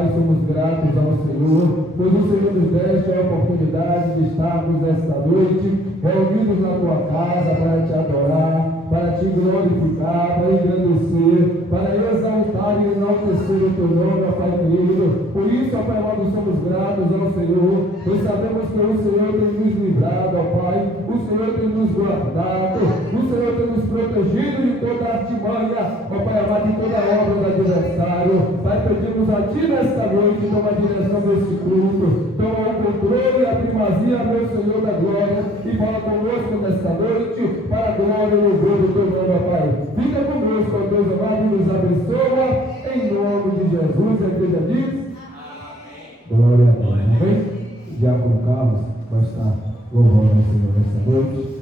Pai, somos gratos ao Senhor, pois o Senhor nos deste a oportunidade de estarmos esta noite reunidos na tua casa para te adorar, para te glorificar, para engrandecer, para exaltar e enaltecer o teu nome, ó Pai querido. Por isso, ó Pai amado, somos gratos ao Senhor, pois sabemos que o Senhor tem nos livrado, ó Pai, o Senhor tem nos guardado, o Senhor tem nos protegido de toda artimanha, ó Pai amado, de toda obra do adversário. Pai, pedimos a Ti nesta noite, toma a direção desse culto, toma o controle e a primazia, meu Senhor da glória, e fala conosco nesta noite, para a glória e o louvor do Teu nome, ó Pai. Fica conosco, ó Deus amado, e nos abençoa, em nome de Jesus. A igreja diz: amém. Glória a Deus. Amém? Diácono Carlos vai estar louvando o Senhor nesta noite.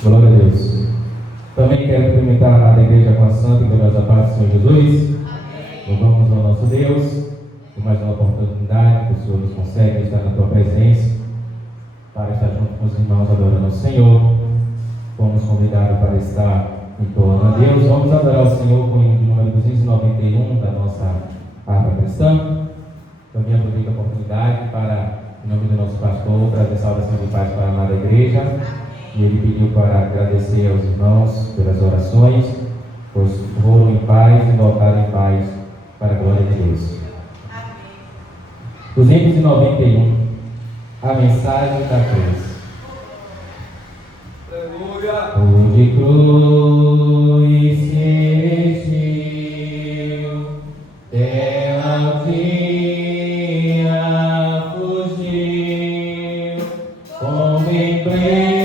Glória a Deus. Também quero cumprimentar a amada igreja com a santa e gloriosa paz do Senhor Jesus. Louvamos ao nosso Deus por mais uma oportunidade que o Senhor nos concede estar na tua presença, para estar junto com os irmãos adorando ao Senhor. Fomos convidados para estar em torno a Deus. Vamos adorar o Senhor com o hino de número 291 da nossa harpa cristã. Também aproveito a oportunidade para, em nome do nosso pastor, trazer saudação de paz para a amada igreja. E ele pediu para agradecer aos irmãos pelas orações, pois foram em paz e voltaram em paz para a glória de Deus. 291, a mensagem da cruz. Aleluia! O de cruz se existiu, dela o dia fugiu, como emblema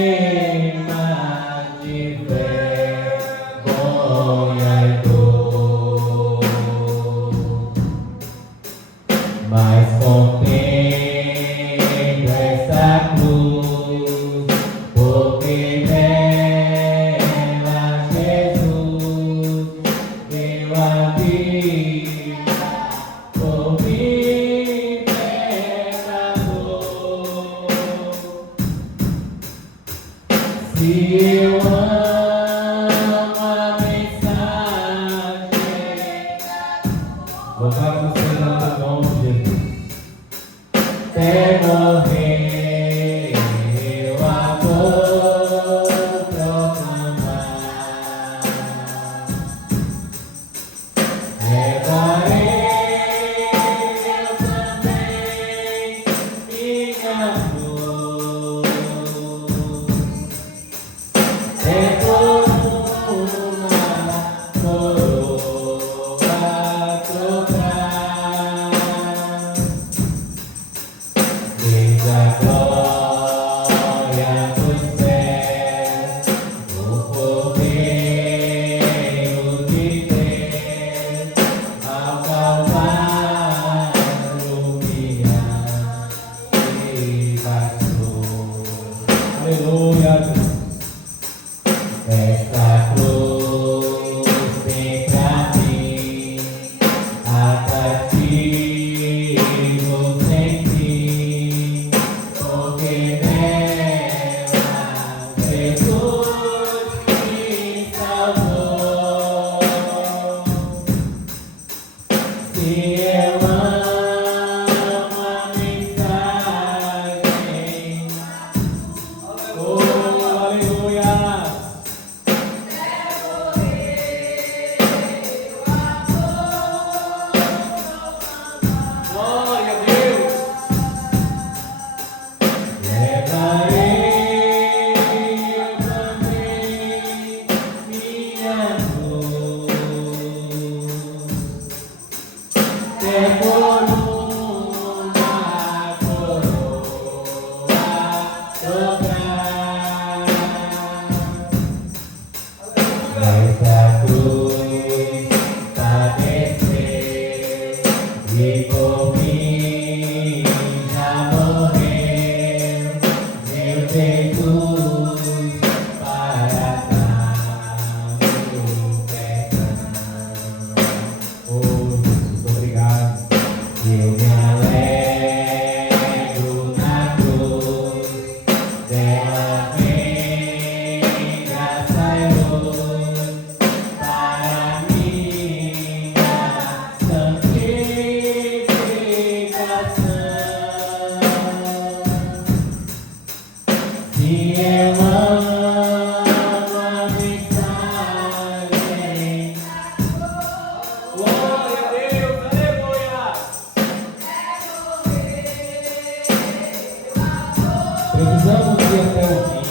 Precisamos ir até o fim.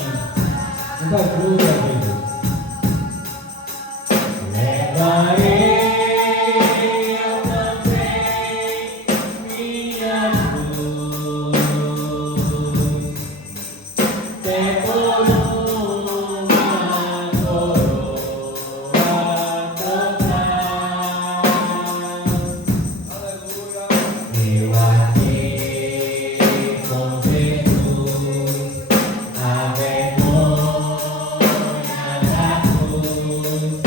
Nos ajuda, Jesus. Levarei eu também minha cruz, tem por uma coroa tocar. Aleluia. Eu aqui com Jesus, a vergonha da cruz,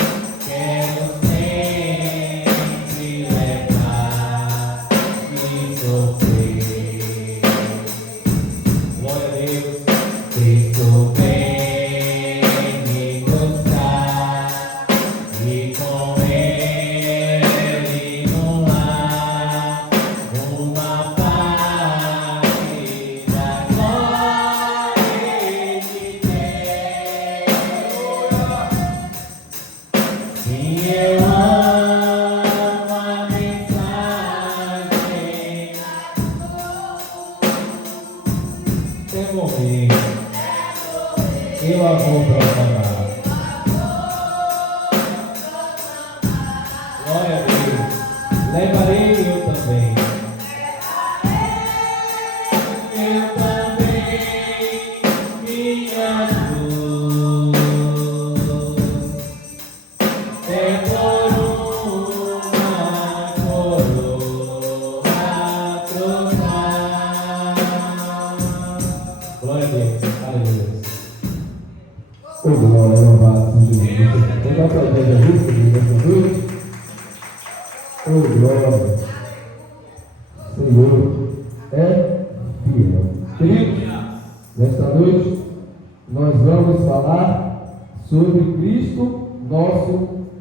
quero sempre levar e sofrer. Glória a Deus. Cristo vem me buscar e com Ele no lar uma parte da glória Ele tem. Sim, eu amo a mensagem. Até morrer, eu a vou proclamar. Glória a Deus. Levarei eu também. Eu também minha cruz. É por uma coroa trocar. Glória a Deus. Aleluia. Ô glória, louvado seja Jesus. Vamos dar para a Jesus nessa noite. Ô glória, Senhor é fiel. Queridos, nesta noite nós vamos falar sobre Cristo, nosso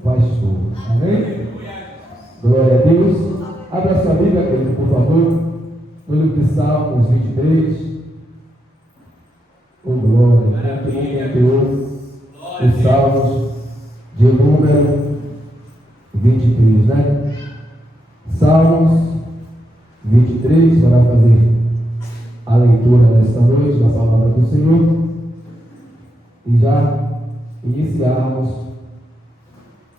pastor. Amém? Glória a Deus. Abra sua Bíblia, querido, por favor, no livro de Salmos 23. Ô glória, muito bom conteúdo. Os Salmos de número 23, né? Salmos 23, para fazer a leitura desta noite da palavra do Senhor e já iniciarmos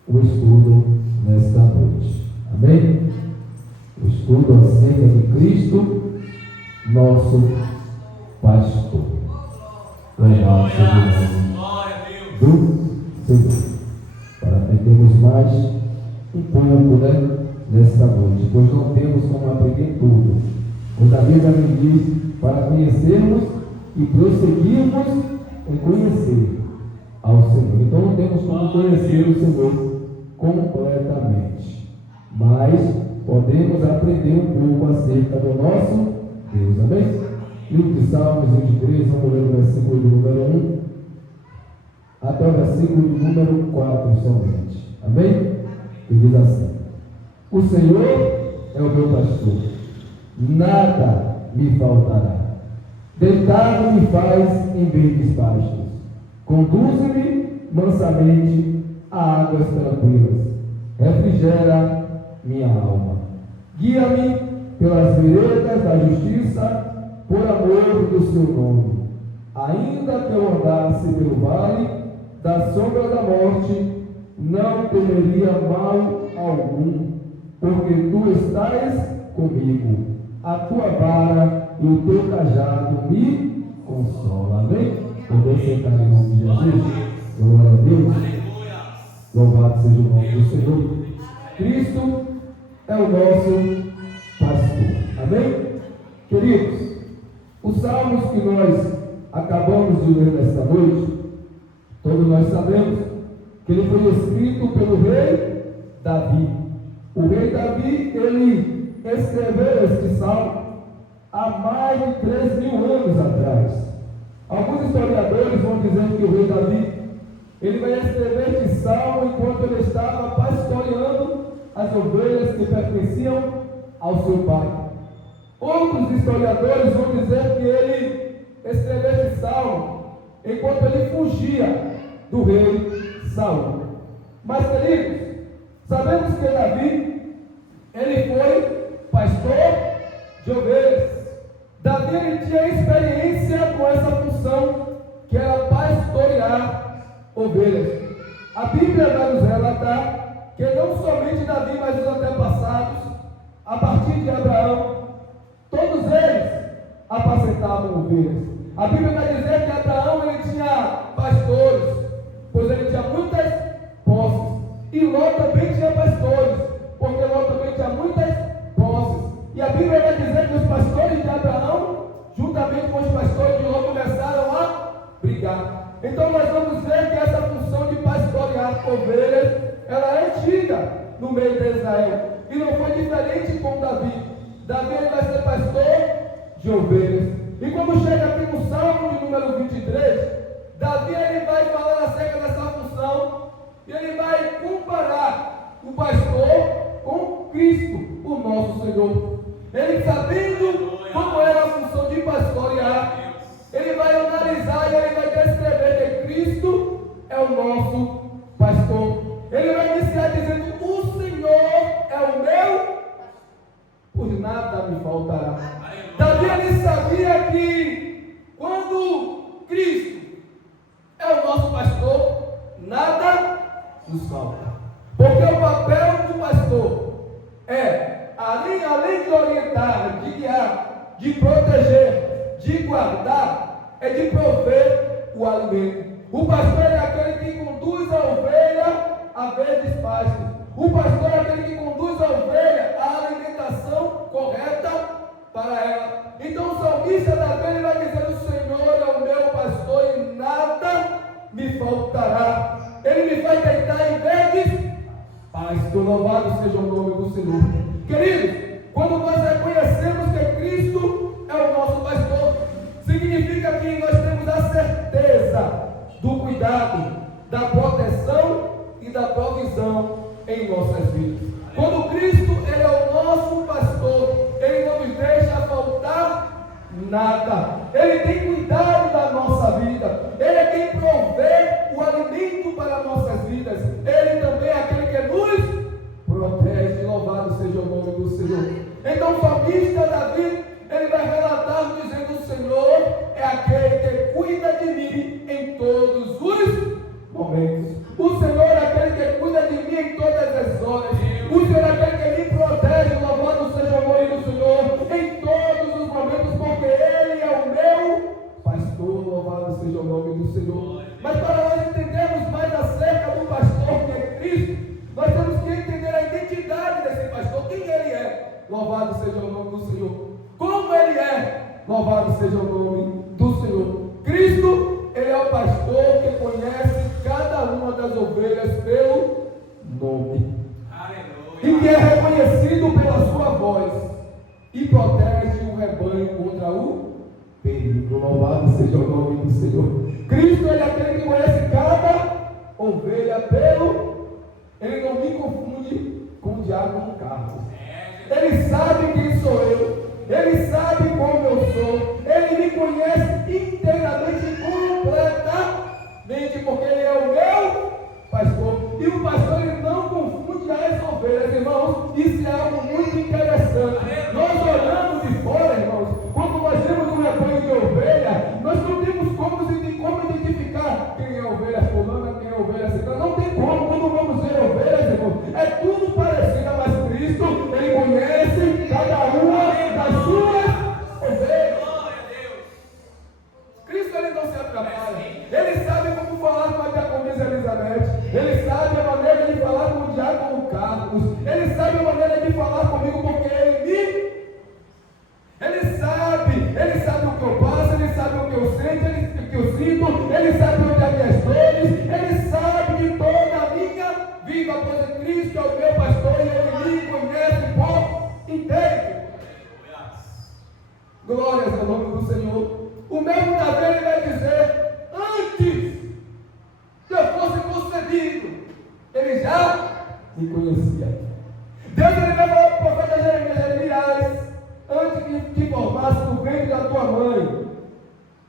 o estudo nesta noite. Amém? O estudo acerca de Cristo, nosso pastor. Louvado seja o nome do Senhor. Para aprendermos mais um pouco, né, nesta noite, pois não temos como aprender tudo. Pois a Bíblia nos diz para conhecermos e prosseguirmos em conhecer ao Senhor. Então não temos como conhecer o Senhor completamente, mas podemos aprender um pouco acerca do nosso Deus. Amém? Livro de Salmos 23, vamos ler o versículo de número 1 até o versículo de número 4 somente. Amém? Que diz assim: o Senhor é o meu pastor, nada me faltará. Deitado me faz em verdes pastos, conduz-me mansamente a águas tranquilas, refrigera minha alma. Guia-me pelas veredas da justiça, por amor do seu nome. Ainda que eu andasse pelo vale da sombra da morte, não temeria mal algum, porque tu estás comigo. A tua vara e o teu cajado me consolam. Amém? Podemos sentar em nome de Jesus? Glória a Deus. Louvado seja o nome do Senhor. Cristo é o nosso pastor. Amém? Queridos, os salmos que nós acabamos de ler nesta noite, todos nós sabemos que ele foi escrito pelo rei Davi. O rei Davi, ele escreveu este salmo há mais de 3.000 anos atrás. Alguns historiadores vão dizer que o rei Davi, ele vai escrever este salmo enquanto ele estava pastoreando as ovelhas que pertenciam ao seu pai. Outros historiadores vão dizer que ele escreveu este salmo enquanto ele fugia do rei Saul. Mas, queridos, sabemos que Davi, ele foi pastor de ovelhas. Davi Davi ele tinha experiência com essa função, que era pastorear ovelhas. A Bíblia vai nos relatar que não somente Davi, mas os antepassados, a partir de Abraão, todos eles apacentavam ovelhas. A Bíblia vai dizer que Abraão ele tinha pastores, pois ele tinha muitas posses. E Ló também tinha pastores, porque Ló também tinha muitas posses. E a Bíblia vai dizer que os pastores de Abraão, juntamente com os pastores de Ló, começaram a brigar. Então nós vamos ver que essa função de pastorear ovelhas, ela é antiga no meio de Israel. E não foi diferente com Davi. Davi ele vai ser pastor de ovelhas. E quando chega aqui no Salmo de número 23, Davi ele vai falar acerca dessa função. E ele vai comparar o pastor com Cristo, o nosso Senhor. Ele sabendo como era a função de pastorear, ele vai analisar e ele vai descrever que Cristo é o nosso pastor. Ele vai iniciar dizendo: o Senhor é o meu, por nada me faltará. Davi ele sabia que quando Cristo é o nosso pastor, nada nos falta. Porque o papel do pastor é, além de orientar, de guiar, de proteger, de guardar, é de prover o alimento. O pastor é aquele que conduz a ovelha a verdes pastos. O pastor é aquele que conduz a ovelha à alimentação correta para ela. Então o salmista Davi ele vai dizer: o Senhor é o meu pastor e nada me faltará. Ele me faz deitar em verdes pastos. Louvado seja o nome do Senhor. Queridos, quando nós reconhecemos que Cristo é o nosso pastor, significa que nós temos a certeza do cuidado, da proteção e da provisão em nossas vidas. Quando Cristo ele é o nosso pastor, ele não nos deixa faltar nada. Ele tem cuidado da nossa vida. Ele é quem provê o alimento para nossas vidas. Ele também é aquele que nos protege. Louvado seja o nome do Senhor. Então o salmista Davi ele vai relatar dizendo: o Senhor é aquele que cuida de mim em todos os momentos. O Senhor é aquele que cuida de mim em todas as horas. O Senhor é aquele que me protege. Louvado seja o nome do Senhor em todos os momentos, porque Ele é o meu pastor. Louvado seja o nome do Senhor. Mas para nós entendermos mais acerca do pastor que é Cristo, nós temos que entender a identidade desse pastor, quem ele é. Louvado seja o nome do Senhor. Como ele é. Louvado seja o nome do Senhor. Cristo, ele é o pastor que conhece cada uma das ovelhas pelo nome. Aleluia. E que é reconhecido pela sua voz e protege o rebanho contra o perigo. Louvado seja o nome do Senhor. Cristo, ele é aquele que conhece cada ovelha pelo. Ele não me confunde com o diabo Carlos. Ele sabe quem sou eu. Ele sabe como eu sou. Ele me conhece inteiramente e completamente, porque ele é o meu pastor. E o pastor ele não confunde as ovelhas, irmãos. Isso é algo muito interessante. Nós olhamos de fora, irmãos, quando nós temos um rebanho de ovelha, nós não temos como identificar quem é a ovelha fulana, quem é a ovelha ciclana. Não tem como. Quando vamos ver ovelhas, irmãos, é tudo parecido, mas Cristo, ele conhece cada uma das suas ovelhas. Cristo, ele não se atrapalha. Ele sabe como falar com a diaconisa Elizabeth. Ele sabe a maneira de falar com o diácono Carlos. Ele sabe a maneira de falar comigo, porque ele sabe o que eu passo, ele sabe o que eu sinto, ele sabe onde é minhas dores, ele sabe de toda a minha vida, pois Cristo é o meu pastor e ele me conhece por inteiro. Glórias ao nome do Senhor. O mesmo Davi ele vai dizer: antes que eu fosse concebido, ele já me conhecia. Deus ele vai falar para o profeta Jeremias: antes que te formasse no ventre da tua mãe,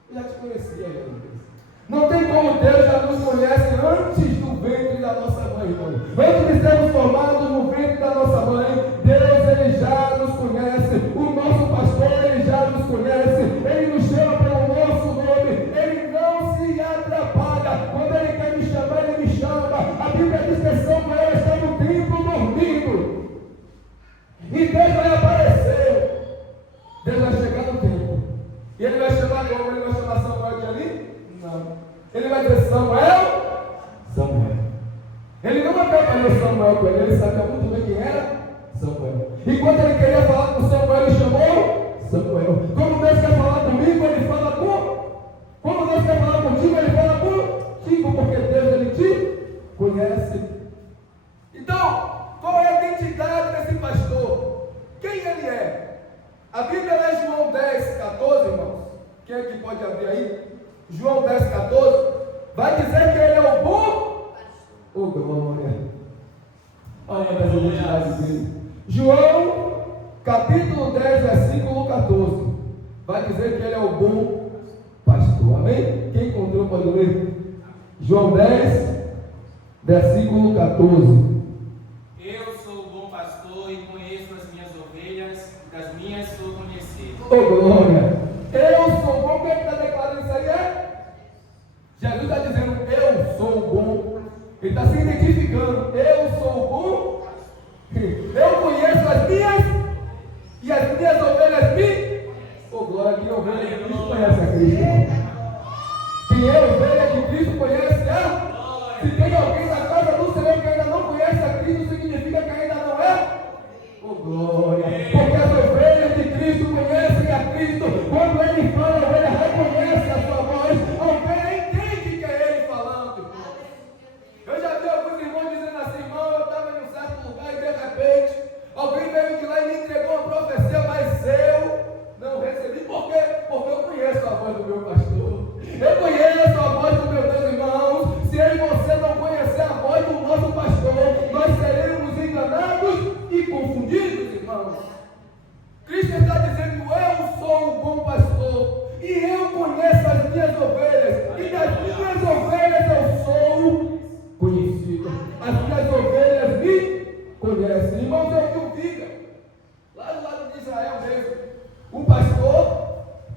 eu já te conhecia, Jeremias. Não tem como Deus já nos conhece antes do ventre da nossa mãe, irmão. Antes de sermos formados no ventre da nossa mãe, Deus ele já nos conhece. O nosso pastor ele já nos conhece. ele vai chamar como? Ele vai chamar Samuel de ali? Não. Ele vai dizer Samuel. Ele não atrapalhou Samuel com ele sabia muito bem quem era Samuel. E quando ele queria falar com Samuel, ele chamou Samuel. Como Deus quer falar comigo, ele fala com. Como Deus quer falar contigo, ele fala contigo, porque Deus, ele te conhece. Então, qual é a identidade desse pastor? Quem ele é? A Bíblia é João 10, 14, irmãos. Quem é que pode abrir aí? João 10, 14. Vai dizer que ele é o bom. Oh, glória. Olha as identidades dele. João, capítulo 10, versículo 14. Vai dizer que ele é o bom pastor. Amém? Quem encontrou pode ler. João 10, versículo 14. Eu sou o bom pastor e conheço as minhas ovelhas, das minhas sou conhecido. Oh, glória! Eu sou bom. Quem está declarando isso aí é? Jesus está dizendo, eu sou o bom. Ele está se identificando. Eu sou o bom. Eu conheço as minhas e as minhas ovelhas me. Oh, glória! Quem é ovelha de Cristo conhece a Cristo. Quem é ovelha de Cristo conhece a. Se tem alguém na casa do Senhor que ainda não conhece a Cristo, significa que ainda não é. Oh, glória! Porque as ovelhas de Cristo conhecem a Cristo. Quando ele fala, a ovelha reconhece a sua voz. A ovelha entende que é ele falando. Eu já vi alguns irmãos dizendo assim, irmão, eu estava em um certo lugar e de repente alguém veio de lá e me entregou uma profecia, mas eu não recebi. Por quê? Porque eu conheço a voz do meu pastor. Eu conheço a voz do meu Deus, irmãos. Se eu e você não conhecer a voz do nosso pastor, nós seremos enganados e confundidos, irmãos. Cristo está dizendo, eu sou o bom pastor e eu conheço as minhas ovelhas, e das minhas ovelhas eu sou conhecido. As minhas ovelhas me conhecem. Irmãos, eu vi um vídeo lá do lado de Israel mesmo, um pastor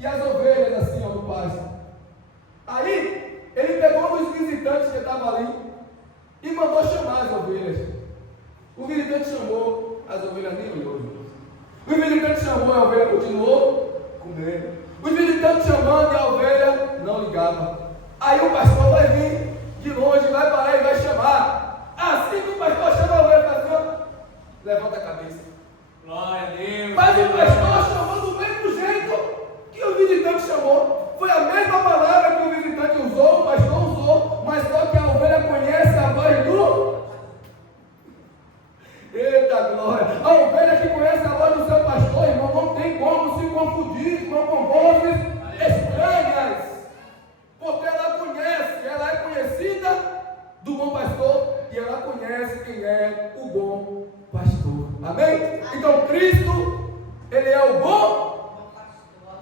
e as ovelhas assim, ó, do pasto. Aí, ele pegou um dos visitantes que estavam ali e mandou chamar as ovelhas. O visitante chamou, as ovelhas nem olhou. O visitante chamou, a ovelha continuou comendo. O visitante chamando e a ovelha não ligava. Aí o pastor vai vir de longe, vai parar e vai chamar. Assim que o pastor chama a ovelha, pastor, levanta a cabeça. Glória a Deus. Mas o pastor chamou do mesmo jeito que o visitante chamou. Foi a mesma palavra que o visitante usou, o pastor usou, mas só que a ovelha conhece a voz do. Eita glória! A ovelha que conhece a voz do seu pastor, irmão, não tem como se confundir, irmão, com vozes estranhas. Porque ela conhece, ela é conhecida do bom pastor e ela conhece quem é o bom pastor. Amém? Então Cristo, ele é o bom.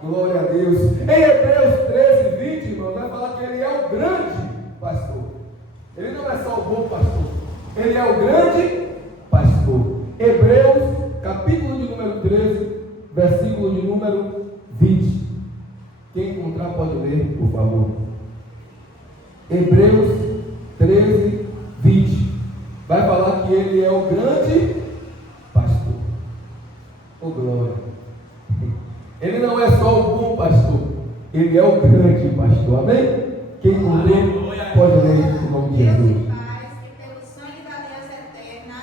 Glória a Deus. Em Hebreus 13, 20, irmão, vai falar que ele é o grande pastor. Ele não é só o bom pastor, ele é o grande pastor. Hebreus, capítulo de número 13, versículo de número 20. Quem encontrar pode ler, por favor. Hebreus 13, 20. Vai falar que ele é o grande pastor. Oh, glória! Ele não é só o bom pastor, ele é o grande pastor. Amém? Quem encontrou pode ler em nome de Jesus. Deus e paz, que pelo sangue da aliança eterna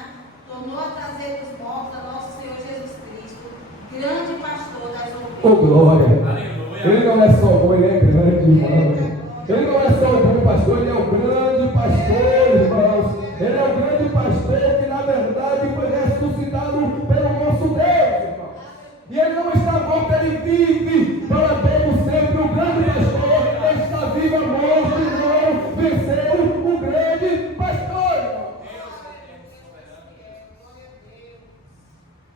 tornou a trazer dos mortos a nosso Senhor Jesus Cristo, grande pastor das ovelhas. Oh, glória! Aleluia. Ele não é só bom, ele é grande, irmão. Ele não é só o bom pastor, ele é o grande pastor, irmãos. Ele é o grande pastor que na verdade foi ressuscitado pelo nosso Deus, irmão. E ele não está morto, ele vive para todo sempre. O grande pastor está vivo, a morte não venceu o grande pastor, irmão.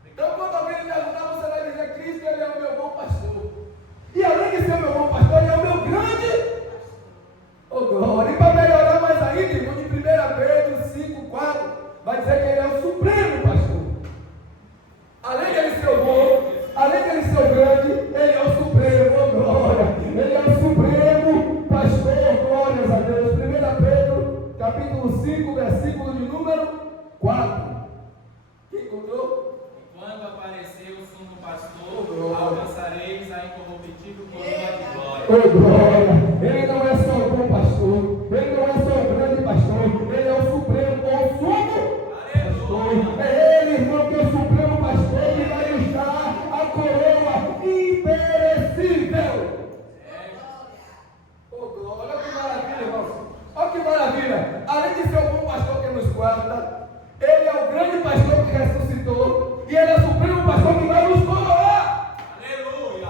Então, quando alguém me perguntar, você vai dizer: Cristo, ele é o meu bom pastor. E além de ser o meu bom pastor, ele é o meu grande. Oh, glória! E para melhorar mais ainda, irmão, em 1 Oh, glória! Ele não é só o bom pastor, ele não é só o grande pastor, ele é o supremo, o sumo pastor. É ele, irmão, que é o supremo pastor que vai nos dar a coroa imperecível. Oh, glória! Olha que maravilha, irmãos! Olha que maravilha! Além de ser o bom pastor que nos guarda, ele é o grande pastor que ressuscitou e ele é o supremo pastor que vai nos coroar. Aleluia!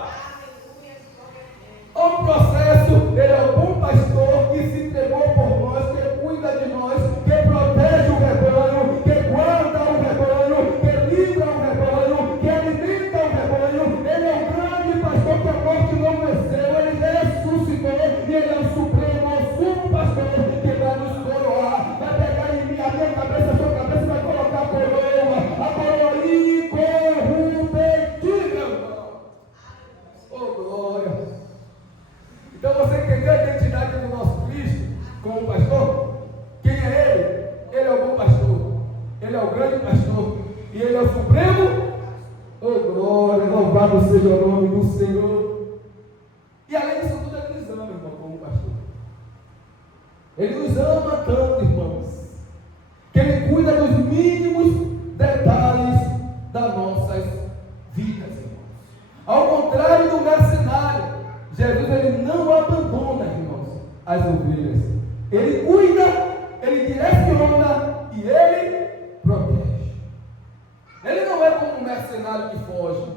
O processo, ele é o bom pastor que se entregou por nós, que cuida de nós, que protege o rebanho, que guarda o rebanho, que livra o rebanho, que alimenta o rebanho. Ele é o grande pastor que a morte não venceu, ele ressuscitou e ele é o supremo, o sumo pastor que vai nos coroar, vai pegar em mim, a minha cabeça, a sua cabeça, vai colocar a coroa incorruptível. Oh, glória! Então você entendeu a identidade do nosso Cristo como pastor? Quem é ele? Ele é o bom pastor, ele é o grande pastor e ele é o supremo. Oh, glória! Louvado seja o nome do Senhor. E além disso tudo, ele nos ama, irmão, como pastor. Ele nos ama tanto, irmãos, que ele cuida dos mínimos detalhes das nossas vidas, irmãos. Ao contrário do mercenário, Jesus, ele não abandona, irmãos, as ovelhas. Ele cuida, ele direciona e ele protege. Ele não é como um mercenário que foge.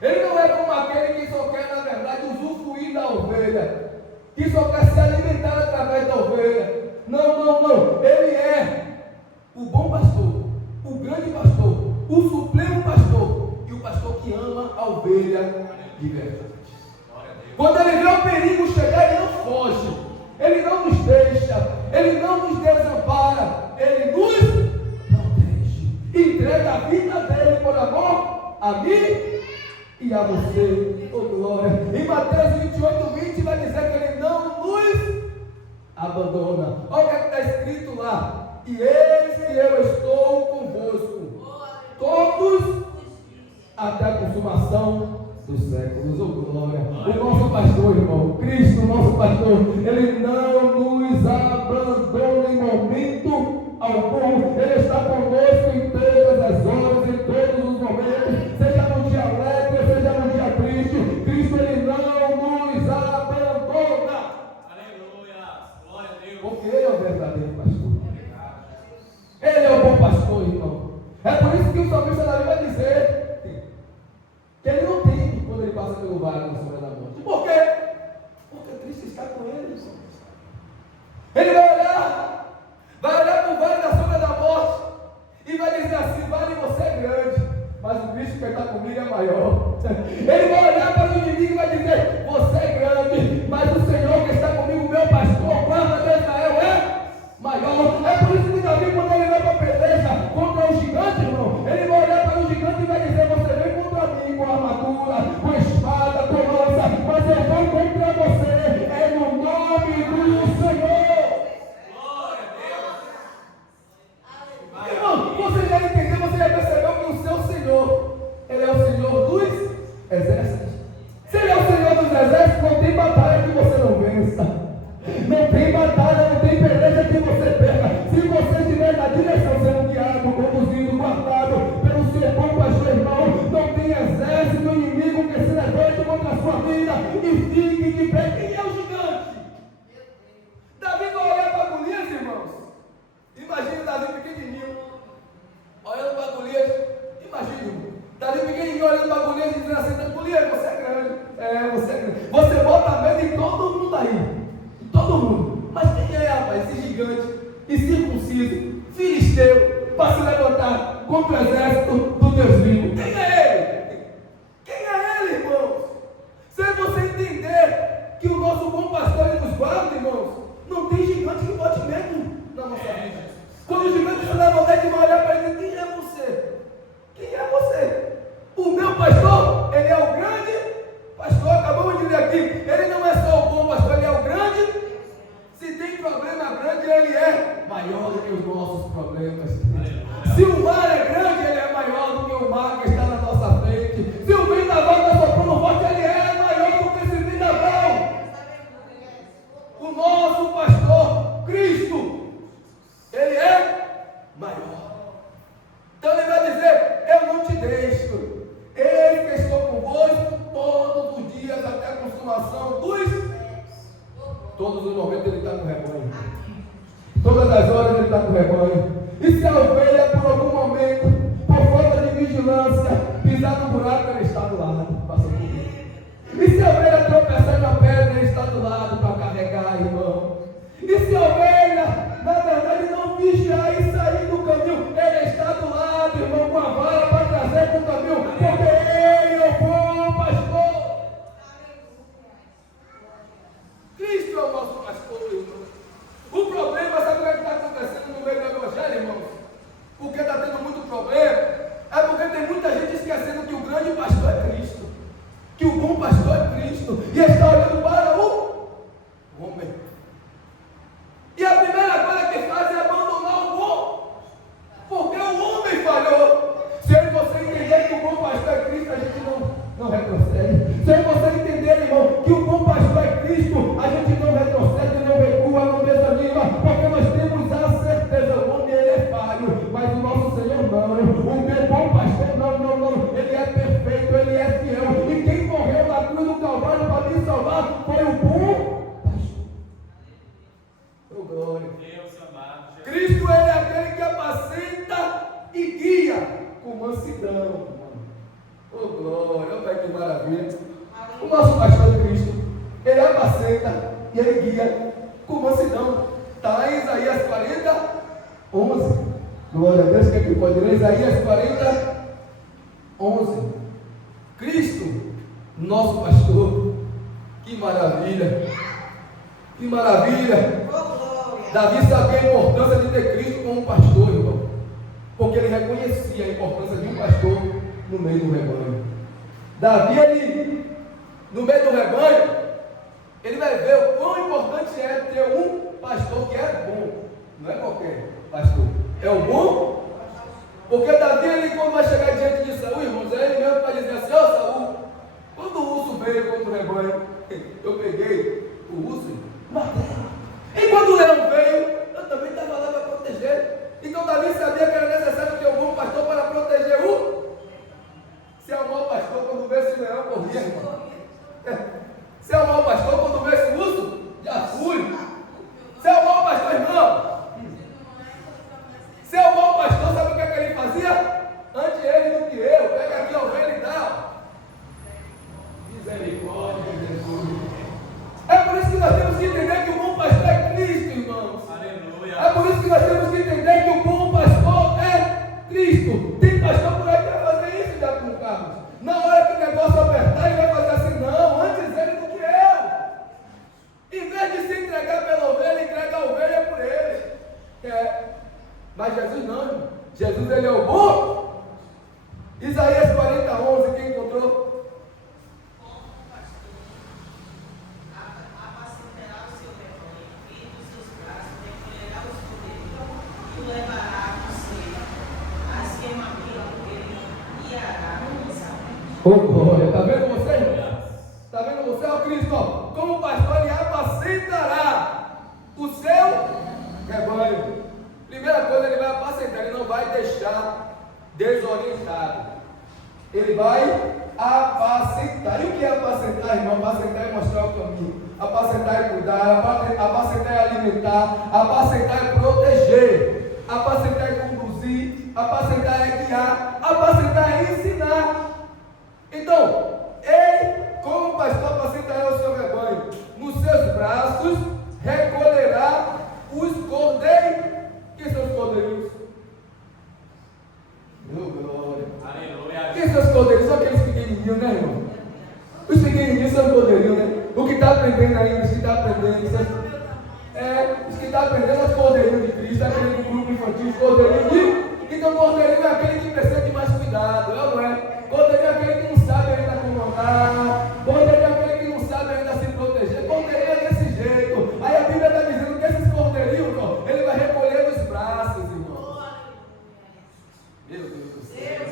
Ele não é como aquele que só quer, na verdade, usufruir da ovelha, que só quer se alimentar através da ovelha. Não, não, não. Ele é o bom pastor, o grande pastor, o supremo pastor e o pastor que ama a ovelha de verdade. Quando ele vê o perigo chegar, ele não foge, ele não nos deixa, ele não nos desampara, ele nos protege, entrega a vida dele por amor a mim e a você. Oh, glória! Em Mateus 28:20 vai dizer que ele não nos abandona. Olha o que está escrito lá: e eis que eu estou convosco todos até a consumação dos séculos. Oh, glória! O nosso pastor, irmão, Cristo, nosso pastor, ele não nos abandona em momento algum. Ele está conosco em todas as horas, em todos os momentos, seja no dia alegre, seja no dia triste. Cristo, ele não nos abandona. Aleluia! Glória a Deus! Porque ele é o verdadeiro pastor. Ele é o bom pastor, irmão. É por isso que o salmista Davi vai dizer que ele não teme quando ele passa pelo vale da sombra da morte. Por quê? Porque Cristo está com ele. Ele vai olhar para o vale da sombra da morte e vai dizer assim: vale, você é grande, mas o Cristo que está comigo é maior. Ele vai olhar para o inimigo e vai dizer: você é grande, mas o Senhor que está comigo, meu pastor, guarda de Israel, é maior. É por isso que Davi, quando ele vai para a peleja contra o gigante, irmão, ele vai olhar para o gigante e vai dizer: você vem contra mim com armadura, com espada, com lança, mas eu vou contra você, é no nome do Senhor. Glória a Deus! Irmão, você já entendeu, você já percebeu que o seu Senhor, ele é o Senhor dos exércitos. Se ele é o Senhor dos exércitos, não tem batalha que você não vença. Não tem batalha, não tem peleja que você perca. Se você estiver na direção, sendo guiado, conduzido, guardado pelo seu bom pastor, irmão, não tem exército inimigo que se levante contra a sua vida e fique de pé. Quem é o gigante? Davi vai olhar para Golias, irmãos. Imagina Davi pequenininho, olhando para Golias. Imagina, irmão, Davi pequenininho olhando para Golias e dizendo assim: Golias, você é grande. É, você é grande. Você bota medo em todo mundo aí. Todo mundo. Mas quem é, rapaz, esse gigante, incircunciso, filisteu, para se levantar contra o exército dos teus inimigos? Quem é ele? Quem é ele, irmãos? Se você entender que o nosso bom pastor ele nos guarda, irmãos, não tem gigante que bote medo na nossa vida. Quando o gigante se levantar, ele vai olhar para ele e dizer: quem é você? Quem é você? O meu pastor, ele é o grande pastor. Acabamos de dizer aqui, ele não é só o bom pastor, ele é o grande. Se tem problema grande, ele é maior do que os nossos problemas. Se o mar é grande, ele é maior do que o mar que está na nossa frente. Se o vendaval está soprando forte, ele é maior do que esse vendaval. Todos os momentos ele está com o rebanho. Todas as horas ele está com o rebanho. E se a ovelha, por algum momento, por falta de vigilância, pisar no buraco, ele está do lado. Passa por ele. E se a ovelha tropeçar na pedra, ele está do lado para carregar, irmão. E se a ovelha, na verdade, não vigiar e sair do caminho, ele está do lado, irmão, com a vara para trazer para o caminho, porque ele é o bom pastor. Cristo é o nosso pastor, irmão. O problema, sabe o que está acontecendo no meio do evangelho, irmãos? Porque está tendo muito problema, é porque tem muita gente esquecendo que o grande pastor é Cristo, que o bom pastor é Cristo, e está olhando para o homem. E a primeira coisa que faz é abandonar o bom, porque o homem falhou. Se você entender que o bom pastor é Cristo, a gente não retrocede. Se você entender, irmão, que o bom pastor é Cristo, a gente não retrocede, não recua, não desanima, porque nós temos a certeza, o homem ele é falho, mas o nosso Senhor não. O meu bom pastor não, ele é perfeito, ele é fiel, e quem morreu na cruz do Calvário para me salvar foi o bom pastor. Oh, glória. Deus amado, Jesus. Cristo ele é aquele que apacenta e guia com mansidão. Oh, glória, olha que maravilha. O nosso pastor é Cristo, ele apacenta e ele guia com mansidão. Está em Isaías 40, 11. Glória a Deus, que aqui pode ler Isaías 40, 11. Cristo, nosso pastor. Que maravilha. Que maravilha. Davi sabia a importância de ter Cristo como pastor, irmão, porque ele reconhecia a importância de um pastor no meio do rebanho. Davi, ele, no meio do rebanho, ele vai ver o quão importante é ter um pastor que é bom. Não é qualquer pastor, é o bom. Porque Davi, ele quando vai chegar diante de Saul, irmãos, é ele mesmo para dizer assim: ó Saul, quando o urso veio contra o rebanho, eu peguei o urso e matei. E quando o leão veio, eu também estava lá para proteger. Então Davi sabia que era necessário ter um bom pastor para proteger o. Se é um mau pastor, quando vê esse leão, corria, irmão. Se é um mau pastor, quando vê esse urso, já fui. Se é um mau pastor, irmão. Se é um mau pastor, sabe o que é que ele fazia? Antes ele do que eu. Pega aqui a ovelha e dá. Misericórdia, Jesus. É por isso que nós temos que entender que o bom pastor é Cristo, irmãos. Aleluia. É por isso que nós temos que entender que o bom pastor é Cristo. Tem pastor por aí que vai fazer isso já com o Carlos. Na hora que o negócio apertar, ele vai fazer assim: não, antes ele do que eu. Em vez de se entregar pela ovelha, entrega a ovelha por ele. Mas Jesus não, irmão. Jesus, ele é o bom. Isaías 40, 11, quem encontrou? Oh, glória. Está vendo você, irmão? Está vendo você, ó Cristo? Ó, como o pastor, ele apacentará o seu rebanho. Primeira coisa, ele vai apacentar, ele não vai deixar desorientado. Ele vai apacentar. E o que é apacentar, irmão? Apacentar é mostrar o caminho. Apacentar é cuidar, apacentar é alimentar, apacentar é proteger, apacentar é conduzir, apacentar é guiar, apacentar é ensinar. Então, ele, como pastor, apacentará o seu rebanho. Nos seus braços recolherá os cordeiros. Quem são os cordeiros? Meu glória. Aleluia. Quem são os cordeiros? São aqueles pequenininhos, né, irmão? Os pequenininhos são os cordeirinhos, né? O que está aprendendo ainda, os que está aprendendo. Os que estão aprendendo os cordeirinhos de Cristo, aquele do grupo infantil, os cordeirinhos de. Então, cordeirinho é aquele que precisa de mais cuidado, não é? Cordeirinho é aquele que não sabe ainda comandar. Cordeirinho é aquele que não sabe ainda se proteger. Cordeirinho é desse jeito. Aí a Bíblia está dizendo que esses cordeirinhos, ó, ele vai recolher nos braços, irmão. Meu Deus do céu.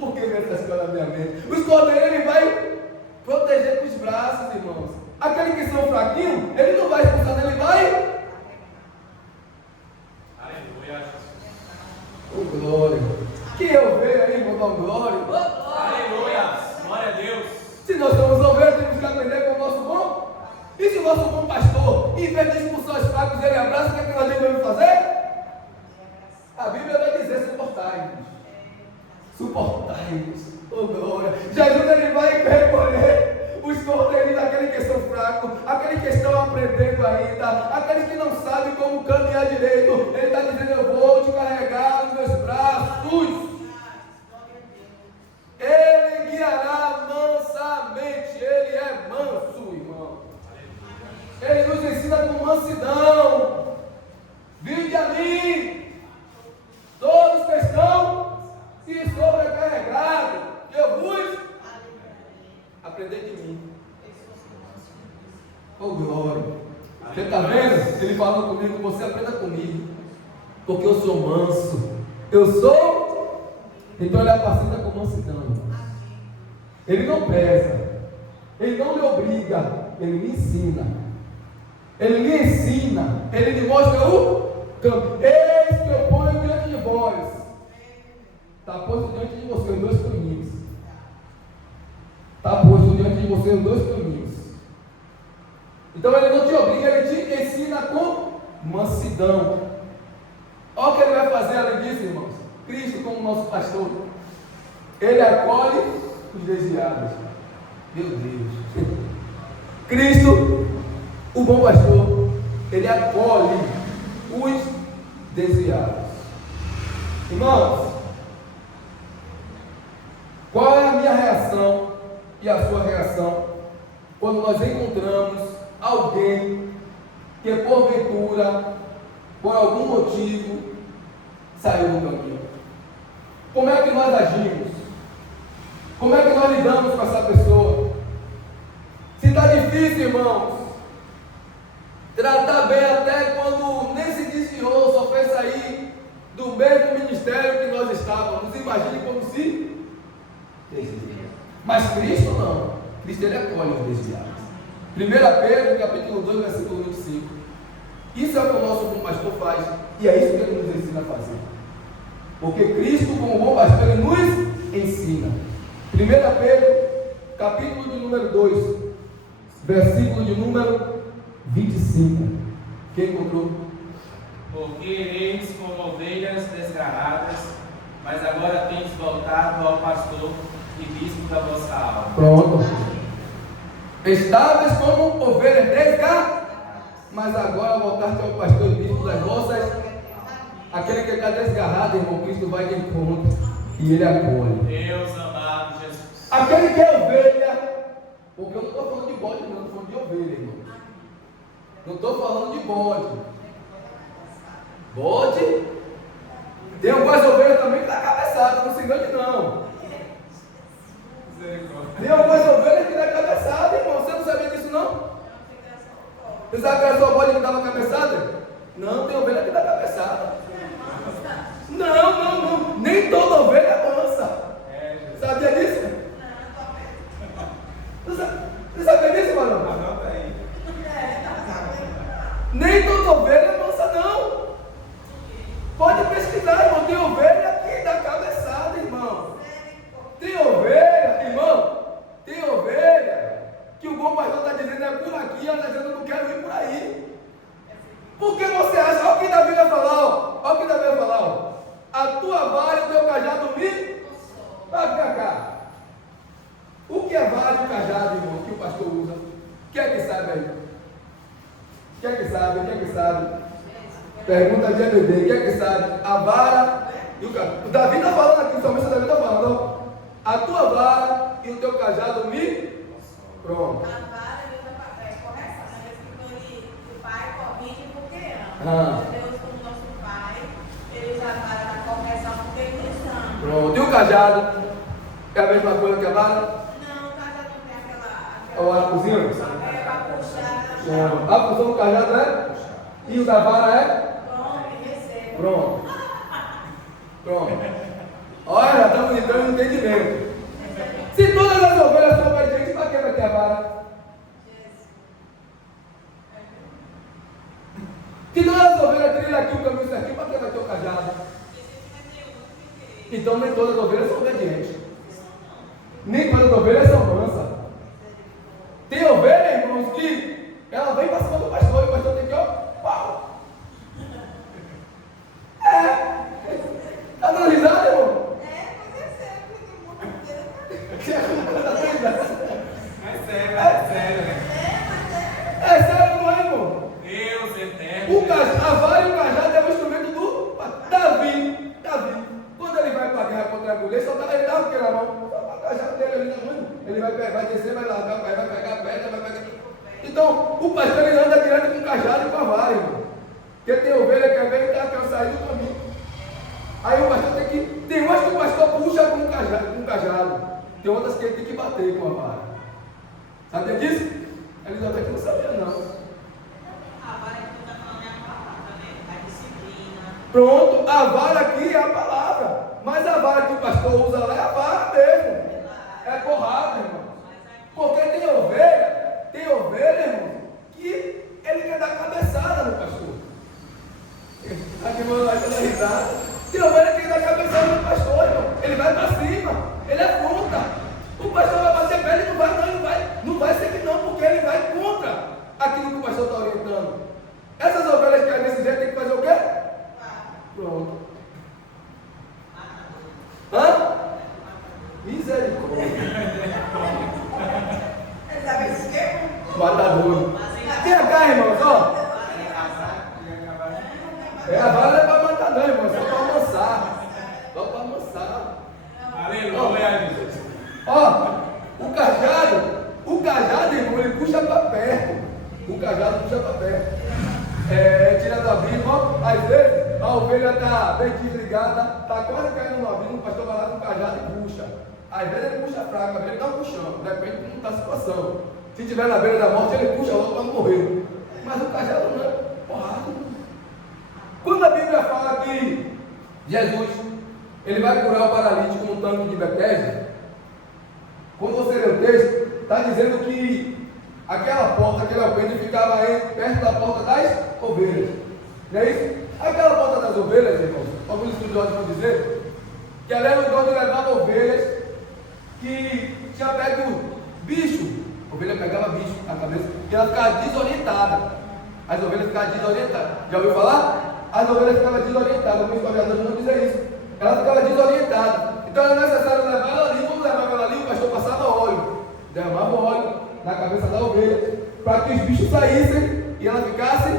Por que vem essas coisas na minha mente? Os cordeirinhos ele vai proteger com os braços, irmãos. Aquele que são fraquinhos, ele não vai expulsar, ele vai. Aleluia. Oh, glória. Que eu vejo aí, irmão, dá glória. Aleluia. Glória a Deus. Se nós somos ovelhas, temos que aprender com o nosso bom. E se o nosso bom pastor, em vez de expulsar os fracos, ele abraça, o que é que nós devemos fazer? A Bíblia vai dizer: suportai-nos. Suportai-nos. Oh, glória. Jesus, ele vai recolher os cordeirinhos daqueles que são fracos, aqueles que estão aprendendo ainda, aqueles que não sabem como caminhar direito. Ele está dizendo: eu vou te carregar nos meus braços. Ele guiará mansamente. Ele é manso, irmão. Ele nos ensina com mansidão. Vinde a mim, todos que estão e sobrecarregados, que eu vos aprender de mim. Oh, glória. Você está vendo? Ele falou comigo: você aprenda comigo, porque eu sou manso. Eu sou. Então ele apacenta com mansidão. Ele não pesa, ele não me obriga, ele me ensina. Ele me ensina, ele me mostra o campo. Eis que eu ponho diante de vós. Está posto diante de você os dois caminhos. Está posto diante de você os dois caminhos. Então ele não te obriga, ele te ensina com mansidão. Olha o que ele vai fazer além disso, irmãos. Cristo, como nosso pastor, ele acolhe os desviados. Meu Deus. Cristo, o bom pastor, ele acolhe os desviados. Irmãos, qual é a minha reação e a sua reação quando nós encontramos alguém que porventura, por algum motivo, saiu do caminho? Como é que nós agimos? Como é que nós lidamos com essa pessoa? Se está difícil, irmãos, tratar bem até quando nem se desviou, só fez sair do mesmo ministério que nós estávamos. Imagine como se desvia. Mas Cristo não. Cristo, ele acolhe os desviados. 1 Pedro, capítulo 2, versículo 25. Isso é o que o nosso bom pastor faz. E é isso que ele nos ensina a fazer. Porque Cristo, como bom pastor, ele nos ensina. 1 Pedro, capítulo de número 2, versículo de número 25. Quem encontrou? Porque ereis como ovelhas desgarradas, mas agora tendes voltado ao pastor e bispo da vossa alma. Pronto. Estáveis como ovelhas desgarradas, mas agora voltaste ao pastor e bispo das vossas. Aquele que está desgarrado, irmão, Cristo vai de encontro e ele acolhe. Deus amado Jesus. Aquele que é ovelha, porque eu não estou falando de bode, não, estou falando de ovelha, irmão. Não estou falando de bode. Bode, tem algumas ovelhas também que dá cabeçada, não se engane não. Tem algumas ovelhas que dá cabeçada, irmão. Você não sabia disso não? Você sabe que era só bode que dava cabeçada? Não, tem ovelha que dá cabeçada. Não. Nem toda ovelha é mansa. Sabia disso? Você sabia disso, mano? Anota aí. Nem toda ovelha é mansa, não. Pode pesquisar, irmão. Tem ovelha que dá cabeçada, irmão. Tem ovelha, irmão. Tem ovelha que o bom pastor está dizendo: é por aqui. Ela está dizendo: eu não quero ir por aí. Por que você acha? Olha o que Davi vai falar, ó. Olha o que Davi vai falar, ó. A tua vara e o teu cajado me... Vai pra cá. O que é vara e o cajado, irmão, que o pastor usa? Quem é que sabe aí? Quem é que sabe? Pergunta de EBD. Quem é que sabe? A vara e o cajado. O Davi está falando aqui, somente o Davi está falando, ó. A tua vara e o teu cajado me... Pronto. A vara é correção, né? O pai corrige porque ama. Deus, como nosso pai, ele usa a vara na correção porque ele nos ama. Pronto. E o cajado? É a mesma coisa que a vara? Não, o cajado não tem aquela... Ou a cozinha? É para puxar. A função do cajado é? E o da vara é? Pronto, receba. Pronto. Olha, já estamos entrando no entendimento. Se todas as ovelhas são obedientes, para que vai ter a vara? Se todas as ovelhas trilham aqui o caminho certinho, para que vai ter o cajado? Então nem todas as ovelhas são obedientes. Nem todas as ovelhas são mansas. Tem ovelha, irmãos, que ela vem para cima do pastor e o pastor tem que, ó, pau. Tá dando risada, irmão? Mas é sério, porque É sério, é sério. É sério, não é, irmão? Deus eterno. A vara e o cajado é o instrumento do Davi. Quando ele vai para a guerra contra a mulher, só ele dá o que na mão? Só o cajado dele ali na mão. Ele vai descer, vai largar, vai pegar a pedra, vai pegar. Então, o pastor ele anda direto com o cajado e com a vara, irmão. Porque tem ovelha que às vezes quer sair do caminho. Aí o pastor tem que. Tem umas que o pastor puxa com o cajado. Tem outras que ele tem que bater com a vara. Sabe disso? A Elizabeth não sabia, não. a vara que tu está falando é a palavra, né? A disciplina. Pronto, a vara aqui é a palavra. Mas a vara que o pastor usa lá é a vara mesmo. É porrada, irmão. Porque tem ovelha, irmão, que ele quer dar cabeçada no pastor. Aqui vou lá pela risada. Tem ovelha que quer dar cabeçada no pastor, irmão. Ele vai para cima, ele afronta. O pastor vai bater pé, ele não vai seguir não, porque ele vai contra aquilo que o pastor está orientando. Essas ovelhas que é desse jeito tem que fazer o quê? Pronto. Hã? Misericórdia. Matador. Vem cá, irmãos, ó. A vara é para matar, não, irmão. Só para amansar. Só para amansar. Aleluia. Ó, o cajado, irmão, ele puxa para perto. O cajado puxa para perto. Tira do abismo, ó. Às vezes a ovelha está bem desligada, está quase caindo no abismo, o pastor vai lá com o cajado e puxa. Às vezes ele puxa fraco, às vezes ele dá um puxão, depende de como está a situação. Se estiver na beira da morte, ele puxa logo para morrer. Mas o cajado não é porrada. Quando a Bíblia fala que Jesus ele vai curar o paralítico no tanque de Betesda, quando você lê o texto, está dizendo que aquela porta, aquele alpendre ficava perto da porta das ovelhas. Não é isso? Aquela porta das ovelhas, irmãos, alguns estudiosos vão dizer que ela era o lugar onde levava ovelhas que tinha pego bicho. A ovelha pegava bicho na cabeça e ela ficava desorientada. As ovelhas ficavam desorientadas. Já ouviu falar? As ovelhas ficavam desorientadas. Alguns historiadores não dizem isso. Ela ficava desorientada. Então era necessário levar ela ali. Quando levava ela ali, o pastor passava óleo, derramava óleo na cabeça da ovelha, para que os bichos saíssem e ela ficasse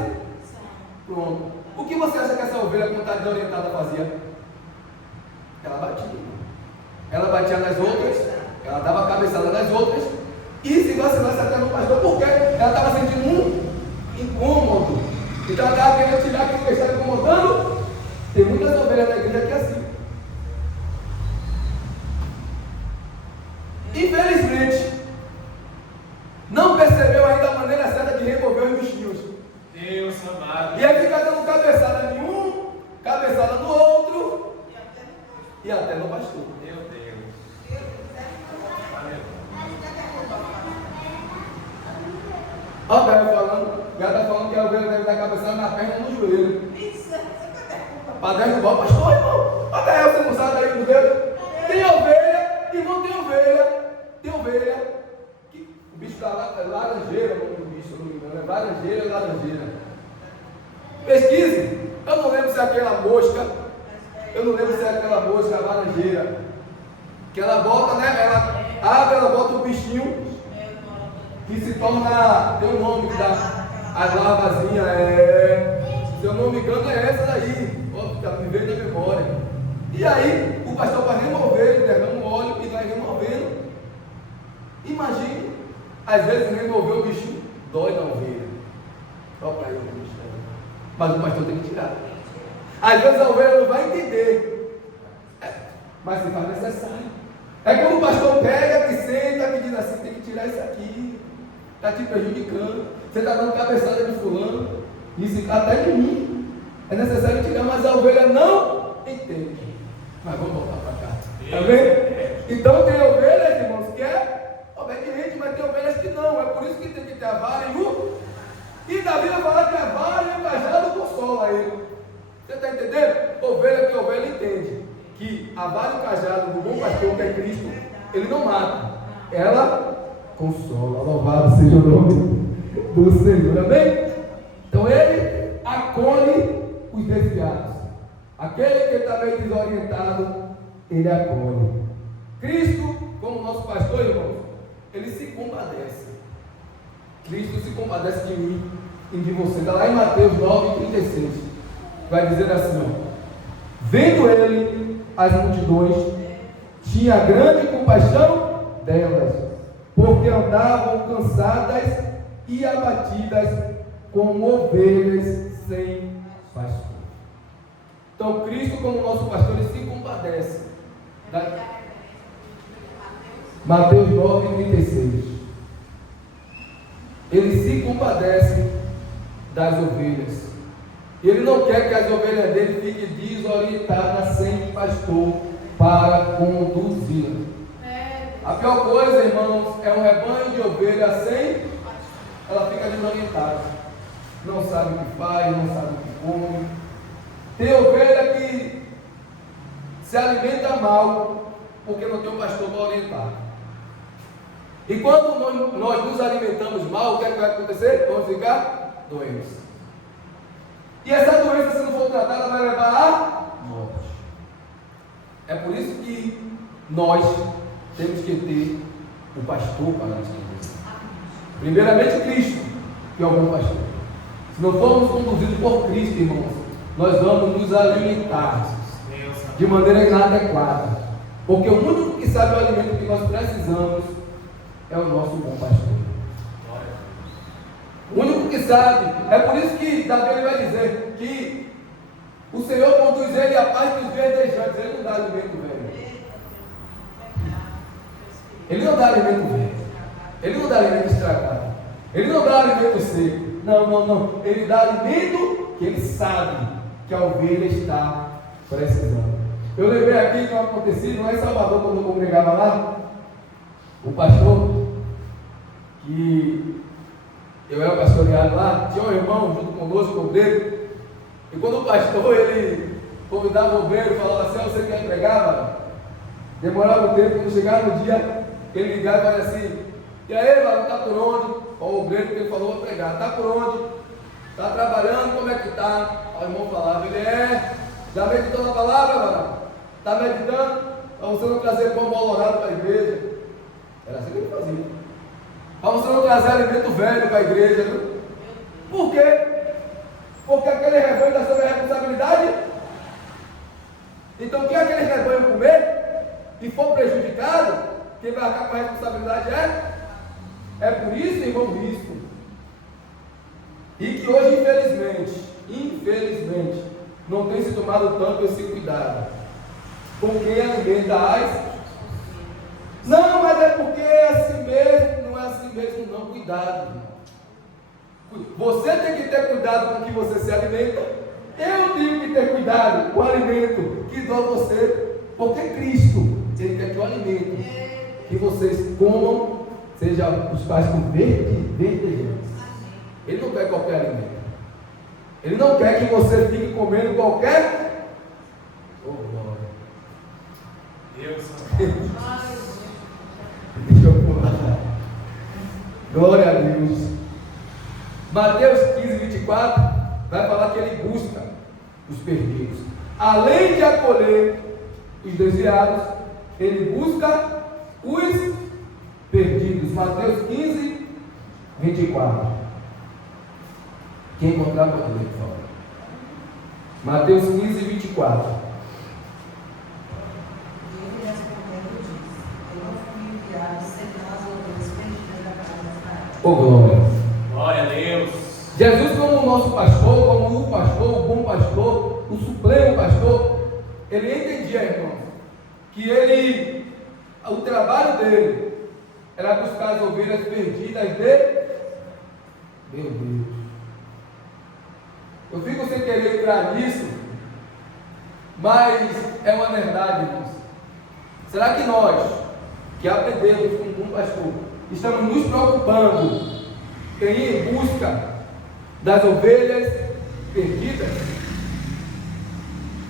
pronto. O que você acha que essa ovelha, quando está desorientada, fazia? Ela batia. Ela batia nas outras, ela dava cabeçada nas outras, e se vacilasse até no pastor, porque ela estava sentindo um incômodo. Então ela estava querendo tirar aquilo que estava incomodando. Tem muitas ovelhas na igreja que é assim. Infelizmente, não percebeu ainda a maneira certa de remover os bichinhos. Deus amado. E aí fica dando cabeçada em um, cabeçada no outro, e até no pastor. Meu Deus. Olha o Gael falando, o Gael está falando que a ovelha deve dar cabeçada na perna e no joelho. Para derrubar o pastor, irmão. Olha o Gael, você não sabe aí do dedo. Tem ovelha, irmão, tem ovelha. Tem ovelha. Que o bicho está laranjeira, o nome do bicho, se eu não me engano. É laranjeira, laranjeira. Pesquise. Eu não lembro se é aquela mosca. Eu não lembro se é aquela mosca laranjeira. Que ela bota, né? Ela abre, ela bota o bichinho. Que se torna. Tem um nome que dá. As larvazinhas. Se eu não me engano, é essa daí. Ó, está me veio da memória. E aí, o pastor vai remover, ele derrama o óleo e vai removendo. Imagine, às vezes remover o bichinho dói na ovelha. Só para ele, mas o pastor tem que tirar. Às vezes a ovelha não vai entender, mas se faz necessário. É quando o pastor pega, que senta, que diz assim: tem que tirar isso aqui, está te prejudicando. Você está dando cabeçada de fulano, isso até de mim. É necessário tirar, mas a ovelha não entende. Mas vamos voltar para cá. Está vendo? Então tem ovelhas, irmãos, que é obediente, mas tem ovelhas que não. É por isso que tem que ter a vara e o. E Davi vai falar que a vara e o cajado consola ele. Você está entendendo? Ovelha que ovelha entende que a vara e o cajado do bom pastor, que é Cristo, ele não mata. Ela consola. Louvado seja o nome do Senhor. Amém? Então ele acolhe os desviados. Aquele que está meio desorientado, ele acolhe. Cristo, como nosso pastor, irmãos, ele se compadece. Cristo se compadece de mim e de você. Está lá em Mateus 9:36. Vai dizer assim, ó: vendo ele as multidões, tinha grande compaixão delas, porque andavam cansadas e abatidas como ovelhas sem pastor. Então Cristo, como nosso pastor, ele se compadece. Mateus 9:36. Ele se compadece das ovelhas. Ele não quer que as ovelhas dele fiquem desorientadas sem pastor para conduzir. A pior coisa, irmãos, é um rebanho de ovelhas sem, ela fica desorientada. Não sabe o que faz, não sabe o que come. Tem ovelha que se alimenta mal porque não tem um pastor para orientar. E quando nós nos alimentamos mal, o que é que vai acontecer? Vamos ficar doentes. E essa doença, se não for tratada, vai levar à morte. É por isso que nós temos que ter o pastor para nos conduzir. Primeiramente Cristo, que é o bom pastor. Se não formos conduzidos por Cristo, irmãos, nós vamos nos alimentar de maneira inadequada. Porque o único que sabe o alimento que nós precisamos é o nosso bom pastor. O único que sabe. É por isso que Davi vai dizer que o Senhor conduz ele à paz dos verdejantes. Ele não dá alimento velho. Ele não dá alimento velho. Ele não dá alimento estragado. Ele não dá alimento seco. Não. Ele dá alimento que ele sabe que a ovelha está precisando. Eu lembrei aqui que acontecido lá em Salvador, quando eu congregava lá, o pastor, que eu era pastoreado lá, tinha um irmão junto conosco, o obreiro, e quando o pastor, ele convidava o obreiro, falava assim: você quer pregar, mano? Demorava um tempo, quando chegava no dia, ele ligava e falava assim: e aí, mano, tá por onde? O obreiro que ele falou para pregar, tá por onde? Tá trabalhando, como é que tá? O irmão falava, já meditou na palavra, mano? Tá meditando? Para você não trazer pão bolorado para a igreja. Era assim que ele fazia. Para você não trazer alimento velho para a igreja, viu? Por quê? Porque aquele rebanho está sob a responsabilidade. Então, quem aquele rebanho comer e for prejudicado, quem vai arcar com a responsabilidade é? É por isso, irmão, risco. E que hoje, infelizmente, não tem se tomado tanto esse cuidado com quem alimenta as. Não, mas é porque é assim mesmo. Não é assim mesmo, não. Cuidado, irmão. Você tem que ter cuidado com o que você se alimenta. Eu tenho que ter cuidado com o alimento que dou a você. Porque Cristo, Ele quer que o alimento que vocês comam seja os pastos verdejantes. Ele não quer qualquer alimento. Ele não quer que você fique comendo qualquer. Oh, glória. Deus. Deixa eu pular. Glória a Deus. Mateus 15:24 vai falar que ele busca os perdidos. Além de acolher os desviados, ele busca os perdidos. Mateus 15:24. Quem encontrar pode ler, por favor. Mateus 15:24. Oh, glória. Glória a Deus. Jesus, como o nosso pastor, como o pastor, o bom pastor, o supremo pastor, ele entendia, irmãos, que o trabalho dele era buscar as ovelhas perdidas de. Meu Deus. Eu fico sem querer entrar nisso, mas é uma verdade, irmãos. Será que nós, que aprendemos com um bom pastor, estamos nos preocupando em ir em busca das ovelhas perdidas?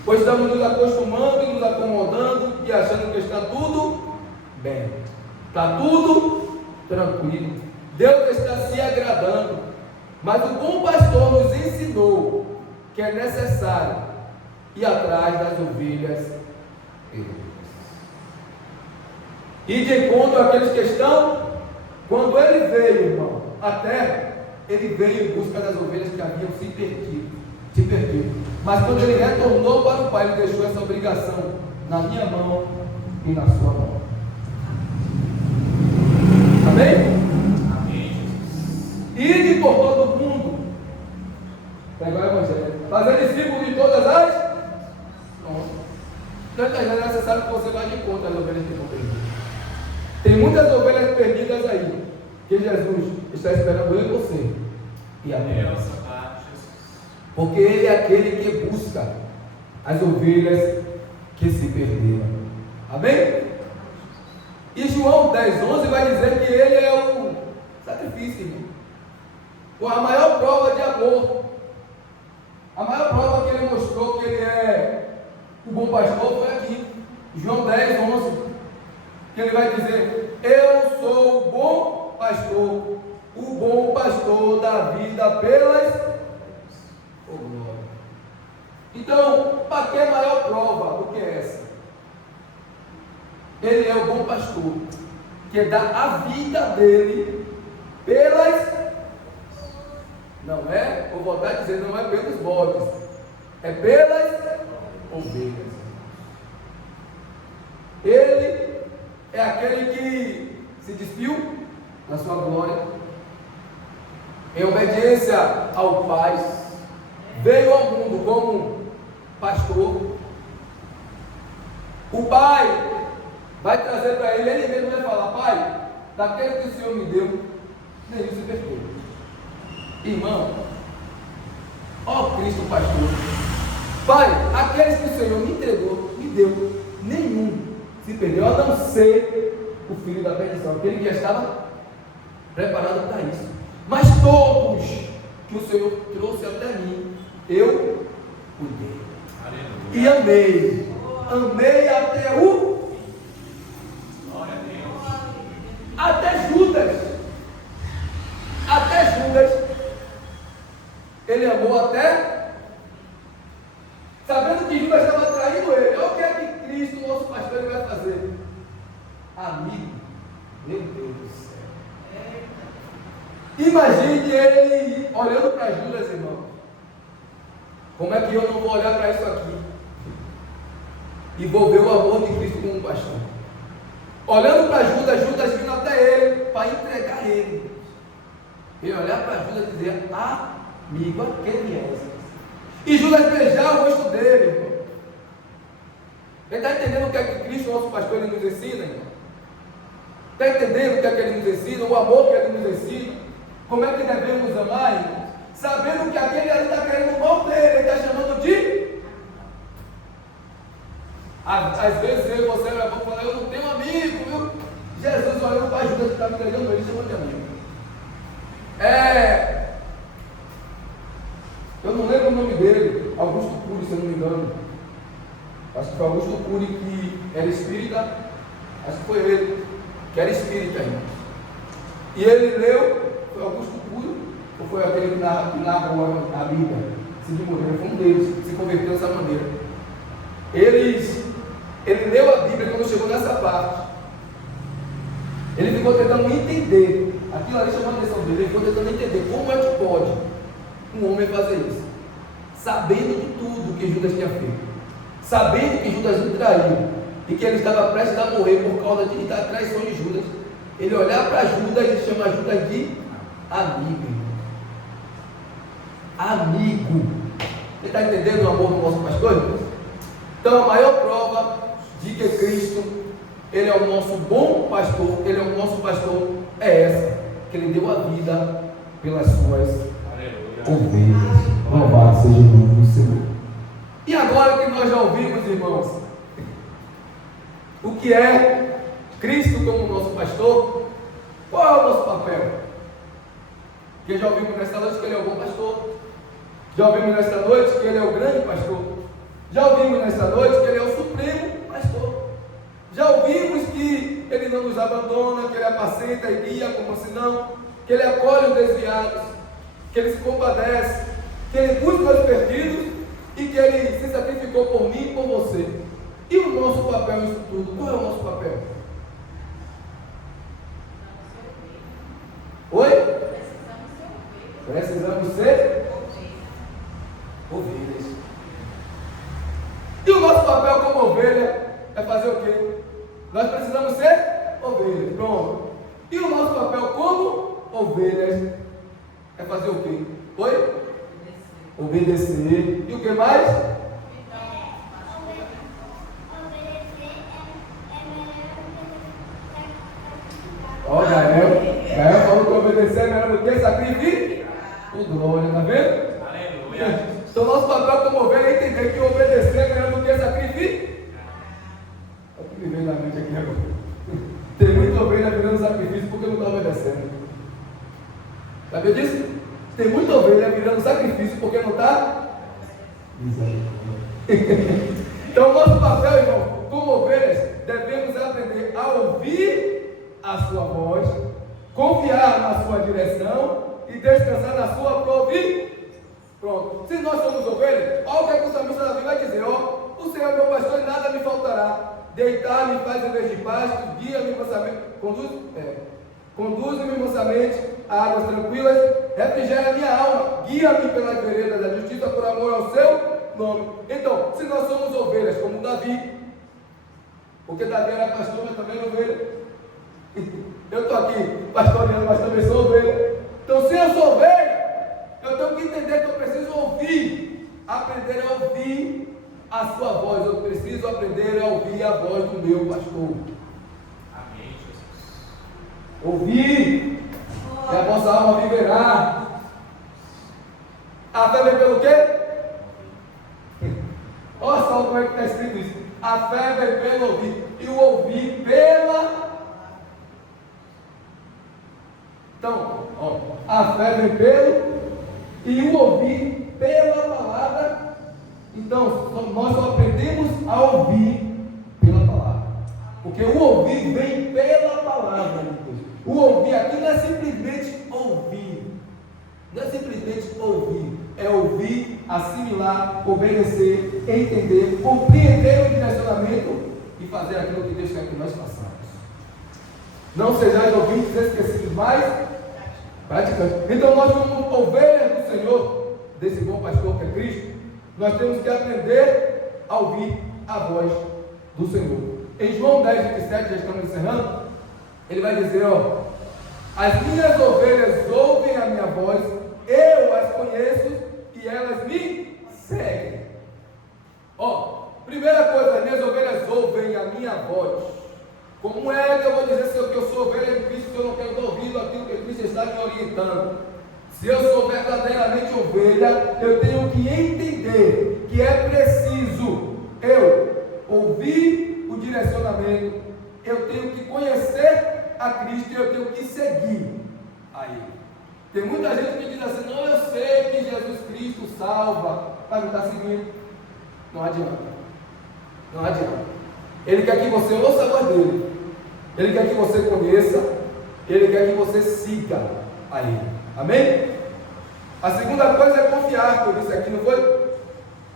Ou estamos nos acostumando e nos acomodando e achando que está tudo bem, está tudo tranquilo, Deus está se agradando? Mas o bom pastor nos ensinou que é necessário ir atrás das ovelhas perdidas. E de encontro àqueles que estão, quando ele veio, irmão, à terra, ele veio em busca das ovelhas que haviam se perdido. Mas quando ele retornou para o Pai, ele deixou essa obrigação na minha mão e na sua mão. Amém? Ide por todo o mundo, pregar o Evangelho, fazer discípulos de todas as. Tantas vezes é necessário que você vá de encontro às ovelhas que estão perdidas. Tem muitas ovelhas perdidas aí, que Jesus está esperando eu e você. E a Deus. Porque Ele é aquele que busca as ovelhas que se perderam. Amém? E João 10:11 vai dizer que Ele é o sacrifício, irmão. Com a maior prova de amor. A maior prova que Ele mostrou que Ele é o bom pastor foi aqui. João 10:11. Que Ele vai dizer: eu sou o bom pastor da vida pelas. Então, para que maior prova do que essa? Ele é o bom pastor, que dá a vida dele pelas. Não é, vou voltar a dizer, não é pelos bodes, é pelas ovelhas. Ele é aquele que se despiu na sua glória, em obediência ao Pai, veio ao mundo como pastor. O Pai vai trazer para ele mesmo vai falar: Pai, daquele que o Senhor me deu, nenhum se perdeu. Irmão, ó Cristo pastor, Pai, aqueles que o Senhor me entregou, me deu, nenhum se perdeu, a não ser o filho da perdição, aquele que já estava preparado para isso. Mas todos que o Senhor trouxe até mim, eu cuidei. E amei até o fim. Até Judas, ele amou até, sabendo que Judas estava traindo ele. Olha o que é que Cristo, nosso pastor, ele vai fazer. Amigo, meu Deus do céu. Imagine ele olhando para Judas, irmão. Como é que eu não vou olhar para isso aqui e vou ver o amor de Cristo como um pastor? Olhando para Judas, Judas vindo até ele para entregar ele. Ele olhar para Judas e dizer: amigo, aquele é. E Judas beijar o rosto dele, irmão. Ele está entendendo o que é que Cristo, nosso pastor, ele nos ensina, irmão? Está entendendo o que é que ele nos ensina? O amor que ele nos ensina? Como é que devemos amar, irmão? Sabendo que aquele ali está querendo o mal dele, ele está chamando de. Às vezes eu e você vamos falar: eu não tenho amigo, viu? Jesus olhando para Judas que está me entregando ele, chamando de amigo. Eu não lembro o nome dele, Augusto Cury, se eu não me engano. Acho que foi Augusto Cury que era espírita. Acho que foi ele que era espírita, irmão. E ele leu, foi Augusto Cury, ou foi aquele que narrou a Bíblia? Cid Moreira, foi um deles que se converteu dessa maneira. Ele leu a Bíblia quando chegou nessa parte. Ele ficou tentando entender. Aquilo ali chamou a atenção dele. Ele ficou tentando entender como é que pode um homem fazer isso, sabendo de tudo que Judas tinha feito, sabendo que Judas o traiu e que ele estava prestes a morrer por causa da traição de Judas. Ele olhar para Judas e chamar Judas de amigo. Amigo. Você está entendendo o amor do nosso pastor? Então, a maior prova de que Cristo, ele é o nosso bom pastor, ele é o nosso pastor, é essa, que ele deu a vida pelas suas ovelhas. Louvado seja o nome do Senhor. E agora que nós já ouvimos, irmãos, o que é Cristo como nosso pastor, qual é o nosso papel? Porque já ouvimos nesta noite que ele é o bom pastor, já ouvimos nesta noite que ele é o grande pastor, já ouvimos nesta noite que ele é o supremo pastor, já ouvimos que ele não nos abandona, que ele apacenta e guia como senão, que ele acolhe os desviados. que Ele se compadece, que Ele busca os perdidos e que Ele se sacrificou por mim e por você. E o nosso papel nisso tudo? Qual é o nosso papel? Oi? Precisamos ser ovelhas. E o nosso papel como ovelha é fazer o quê? Nós precisamos ser ovelhas. Pronto. E o nosso papel como ovelhas é fazer o quê? Oi? Obedecer. E o que mais? Ó, Gael falou que obedecer é melhor do que sacrifício. Glória, tá vendo? Aleluia. Então, nosso papel como ovelha é entender que obedecer é melhor do que sacrifício. Olha o que me vem na mente aqui agora. Tem muita ovelha virando sacrifício porque não está obedecendo. Sabia disso? Tem muita ovelha virando sacrifício porque não está. Então, nosso papel, irmão, como ovelhas, devemos aprender a ouvir a sua voz, confiar na sua direção e descansar na sua providência. Pronto. Se nós somos ovelhas, olha o que o salmista Davi vai dizer: ó, o Senhor é meu pastor e nada me faltará. Deitar-me faz em vez de pasto, guia-me mansamente, conduz-me mansamente a águas tranquilas, refrigera a minha alma, guia-me pelas veredas da justiça por amor ao seu nome. Então, se nós somos ovelhas como Davi, porque Davi era pastor, mas também ovelha. Eu estou aqui pastoreando, mas também sou ovelha. Então, se eu sou ovelha, eu tenho que entender que eu preciso ouvir, aprender a ouvir a sua voz. Eu preciso aprender a ouvir a voz do meu pastor. Amém, Jesus. Ouvir, e a vossa alma viverá. A fé vem pelo quê? Olha só como é que está escrito isso. A fé vem pelo ouvir, e o ouvir pela. Então, ó, a fé vem pelo, e o ouvir pela palavra. Então, nós só aprendemos a ouvir pela palavra, porque o ouvir vem pela palavra de Deus. O ouvir aqui não é simplesmente ouvir, não é simplesmente ouvir, é ouvir, assimilar, obedecer, entender, compreender o direcionamento e fazer aquilo que Deus quer que nós façamos. Não sejais ouvintes esquecidos, mas praticantes. Então, nós, como ovelhas do Senhor, desse bom pastor que é Cristo, nós temos que aprender a ouvir a voz do Senhor. Em João 10, 27, já estamos encerrando, ele vai dizer, ó: as minhas ovelhas ouvem a minha voz, eu as conheço e elas me seguem. Ó, primeira coisa, as minhas ovelhas ouvem a minha voz. Como é que eu vou dizer se eu sou ovelha de Cristo se eu não tenho ouvido aquilo que Cristo está me orientando? Se eu sou verdadeiramente ovelha, eu tenho que entender que é preciso eu ouvir o direcionamento, eu tenho que conhecer a Cristo e eu tenho que seguir a Ele. Tem muita gente que diz assim: não, eu sei que Jesus Cristo salva, mas não está seguindo. Não adianta. Não adianta. Ele quer que você ouça a voz dele, Ele quer que você conheça, Ele quer que você siga a Ele. Amém? A segunda coisa é confiar, que eu disse aqui, não foi?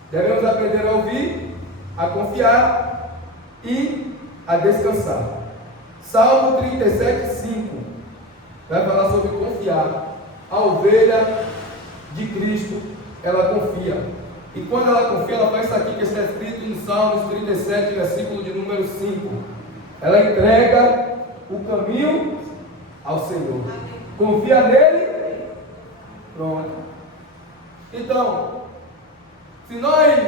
Devemos aprender a ouvir, a confiar e a descansar. Salmo 37, 5 vai falar sobre confiar. A ovelha de Cristo, ela confia. E quando ela confia, ela faz isso aqui que está escrito em Salmos 37, versículo de número 5. Ela entrega o caminho ao Senhor. Confia nele. Pronto. Então, se nós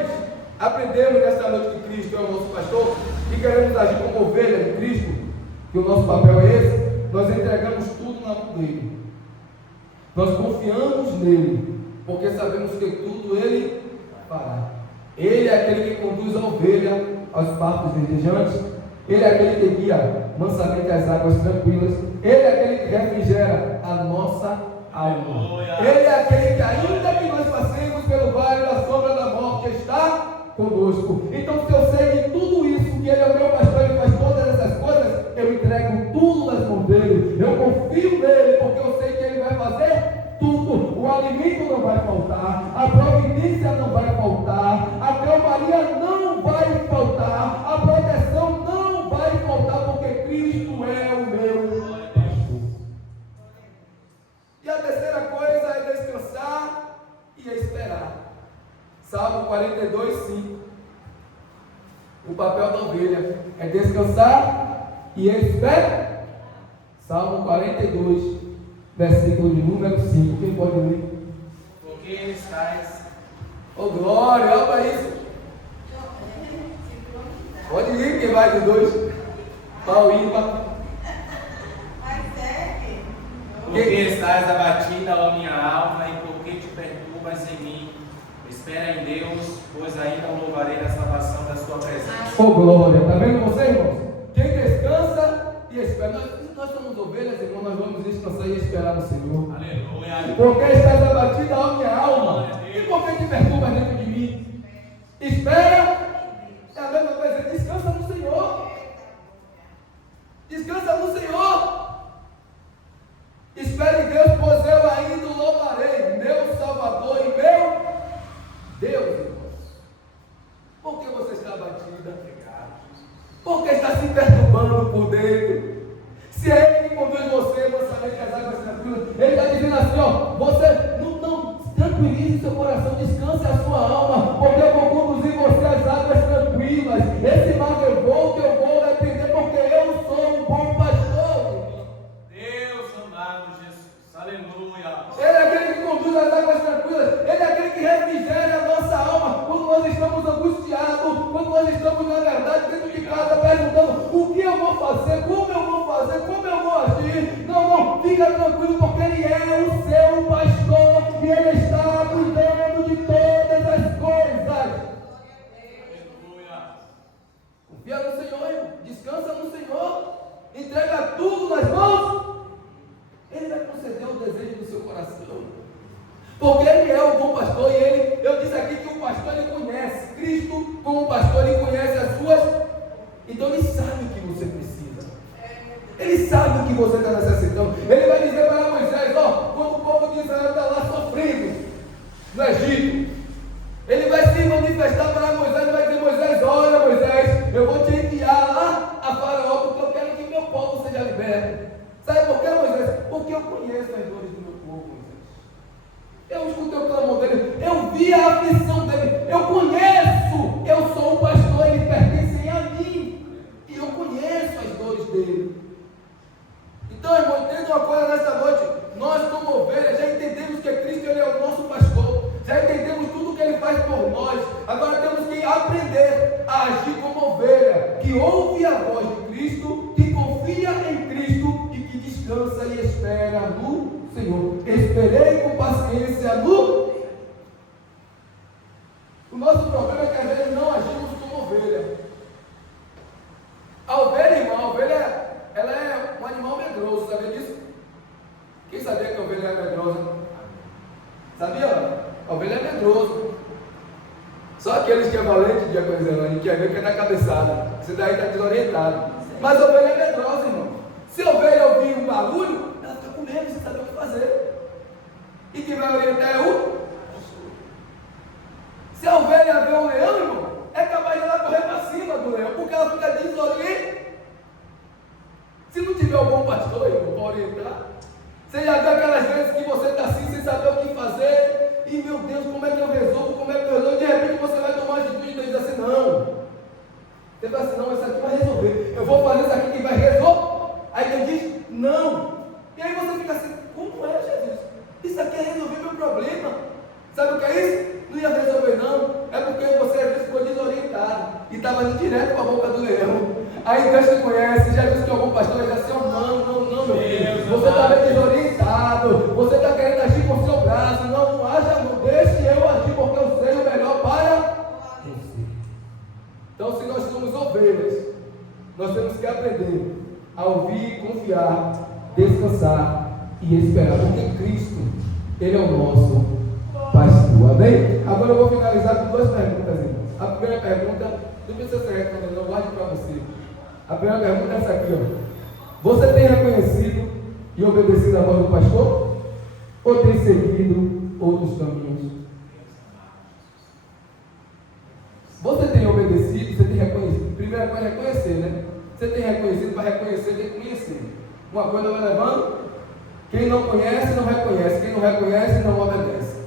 aprendemos nesta noite que Cristo é o nosso pastor e queremos agir como ovelha de Cristo, que o nosso papel é esse, nós entregamos tudo na mão dele. Nós confiamos nele, porque sabemos que tudo ele fará. Ele é aquele que conduz a ovelha aos pastos verdejantes. Ele é aquele que guia mansamente as águas tranquilas. Ele é aquele que refrigera a nossa alma. Ele é aquele que, ainda que nós passemos pelo vale da sombra da morte, está conosco. Então, se eu sei de tudo isso, que Ele é o meu pastor e faz todas essas coisas, eu entrego tudo nas mãos dele. Eu confio nele, porque eu sei que Ele vai fazer tudo. o alimento não vai faltar, a providência não vai faltar, a calmaria não vai faltar, a proteção não vai faltar, porque Cristo é o meu pastor. E a terceira coisa é descansar e esperar. Salmo 42, 5. O papel da ovelha é descansar e esperar. Salmo 42, versículo de número 5. Quem pode ler? Porque estás. Oh glória, olha para isso. Pode ler, quem vai de 2. Pau ímpar. Porque estás abatida, ó minha alma, e porque te perturbas em mim. Espera em Deus, pois ainda louvarei a salvação da sua presença. Oh glória, está vendo você, irmãos? Quem descansa e espera. Nós somos ovelhas, irmãos, nós vamos descansar e esperar no Senhor. Aleluia. Porque estás abatida, ó minha alma, e porque te perturbas dentro de mim. Espera, é a mesma coisa, descansa no Senhor. Descansa no Senhor. Espere em Deus, pois eu ainda o louvarei, meu Salvador e meu Deus, irmãos. Por que você está abatida? Por que está se perturbando por dentro? Se é Ele que conduz você, mansamente as águas tranquilas, Ele está dizendo assim, ó, você não tranquilize seu coração, descanse a sua alma, porque eu vou conduzir você às águas tranquilas. Esse mar eu vou depender, porque eu sou um bom pastor. Deus amado Jesus, aleluia. Ele é aquele que conduz as águas tranquilas, Ele é aquele que refrigera a nossa alma quando nós estamos angustiados, quando nós estamos, na verdade, dentro de casa perguntando o que eu vou fazer, como eu vou fazer, como eu vou agir. Não, fica tranquilo, porque Ele é o seu pastor e Ele está cuidando de todas as coisas. Aleluia. Confia no Senhor, irmão. Descansa no Senhor, entrega tudo nas mãos. Ele vai conceder o desejo do seu coração, porque Ele é o bom pastor. E eu disse aqui que o pastor, ele conhece Cristo como pastor, ele conhece as suas, então Ele sabe o que você precisa, Ele sabe o que você está necessitando. Ele vai dizer para Moisés, ó, quando o povo de Israel está lá sofrendo no Egito, Ele vai se manifestar para Moisés e vai dizer, Moisés, olha Moisés, eu vou te enviar lá a Faraó, porque eu quero que meu povo seja liberto. Sabe por quê, Moisés? Porque eu conheço as dores do meu povo, Moisés. Eu escutei o clamor dele, eu vi a aflição dele, eu conheço, eu sou um pastor, eles pertencem a mim, e eu conheço as dores dele. Então, irmão, entenda uma coisa nesta noite, nós como ovelhas já entendemos que Cristo, Ele é o nosso pastor, já entendemos tudo o que Ele faz por nós. Agora temos que aprender a agir como ovelha, que ouve a voz de Cristo, que confia em Cristo e que descansa e espera no Senhor. Esperei com paciência no... O nosso problema é que às vezes não agimos como ovelha. A ovelha, irmão, a ovelha, ela é um animal medroso, sabia disso? Quem sabia que a ovelha é medrosa? Sabia? A ovelha é medroso. Só aqueles que é valente, Diaconizando, que é ver que é na cabeçada. Você daí está desorientado. Mas a ovelha é medrosa, irmão. Se a ovelha ouvir um barulho, ela fica com medo, você sabe o que fazer. E quem vai orientar é o... Se a ovelha vê um leão, irmão, é capaz de ela correr para cima do leão, porque ela fica desorientada. Se não tiver um bom pastor, irmão, para orientar, você já viu aquelas vezes que você está assim, sem saber o que fazer, e meu Deus, como é que eu resolvo, de repente você vai tomar uma atitude e diz assim, não. Você vai assim, não, isso aqui vai resolver, eu vou fazer isso aqui que vai resolver. Aí Deus diz, não. E aí você fica assim, como é, Jesus? Isso aqui é resolver meu problema. Sabe o que é isso? Não ia resolver não, é porque você às vezes ficou desorientado e estava indo direto para a boca do leão. Aí Deus te conhece, já disse que algum pastor já disse, não, meu filho, você está desorientado, você está querendo agir com o seu braço, não haja, não deixe eu agir, porque eu sei o melhor para você. Então, se nós somos ovelhas, nós temos que aprender a ouvir, confiar, descansar e esperar, porque Cristo, Ele é o nosso pastor, amém? Agora eu vou finalizar com duas perguntas, irmãos. A primeira pergunta, não precisa ser respondendo, não guarde para você. A primeira pergunta é essa aqui, ó. Você tem reconhecido e obedecido a voz do pastor? Ou tem seguido outros caminhos? Você tem obedecido, você tem reconhecido. Primeira coisa é reconhecer, né? Você tem reconhecido, para reconhecer tem que conhecer. Uma coisa vai levando. Quem não conhece, não reconhece. Quem não reconhece, não obedece.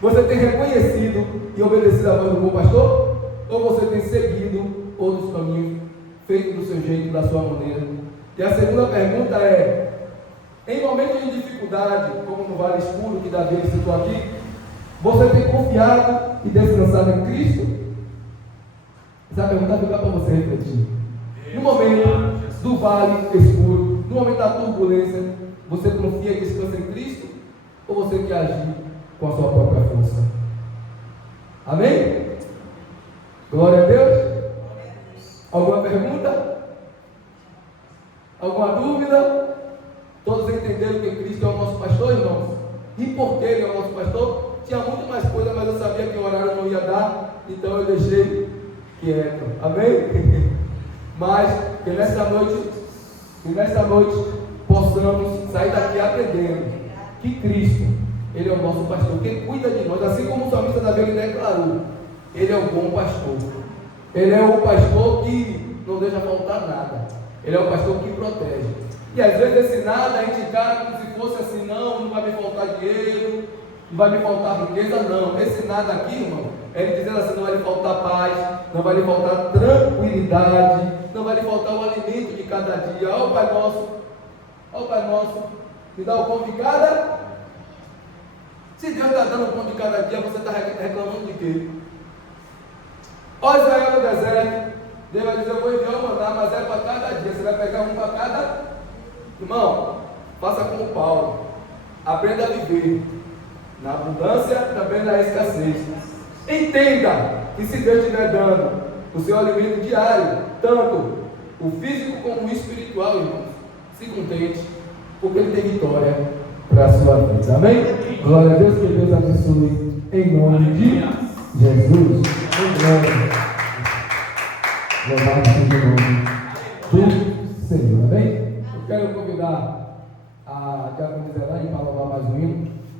Você tem reconhecido e obedecido a voz do bom pastor? Ou você tem seguido outros caminhos, feito do seu jeito, da sua maneira? E a segunda pergunta é: em momentos de dificuldade, como no vale escuro que Davi citou aqui, você tem confiado e descansado em Cristo? Essa pergunta fica para você refletir. No momento do vale escuro, no momento da turbulência, você confia e descansa em Cristo? Ou você quer agir com a sua própria força? Amém? Glória a Deus. Alguma pergunta? Alguma dúvida? Todos entenderam que Cristo é o nosso pastor, irmãos? E por que Ele é o nosso pastor? Tinha muito mais coisa, mas eu sabia que o horário não ia dar, então eu deixei quieto. Amém? Mas que nessa noite possamos sair daqui aprendendo que Cristo, Ele é o nosso pastor, que cuida de nós, assim como o salmista Davi ele declarou. Ele é o bom pastor. Ele é o pastor que não deixa faltar nada. Ele é o pastor que protege. E às vezes esse nada a gente encara como se fosse assim: não vai me faltar dinheiro, não vai me faltar riqueza. Não, esse nada aqui, irmão, é ele dizendo assim: não vai lhe faltar paz, não vai lhe faltar tranquilidade, não vai lhe faltar o alimento de cada dia. Ó o Pai Nosso, me dá o pão de cada. Se Deus está dando o pão de cada dia, você está reclamando de quê? Ó Israel no deserto, Deus vai dizer: eu vou enviar o maná, mas é para cada dia, você vai pegar um para cada. Irmão, faça como Paulo, aprenda a viver na abundância, também na escassez. Entenda que se Deus estiver dando o seu alimento diário, tanto o físico como o espiritual, irmãos, se contente, porque Ele tem vitória para a sua vida. Amém? Glória a Deus, que Deus abençoe em nome de Jesus. Louvado seja o nome do Senhor. Amém? Eu quero convidar a Diaconisa Elaine para louvar mais um hino.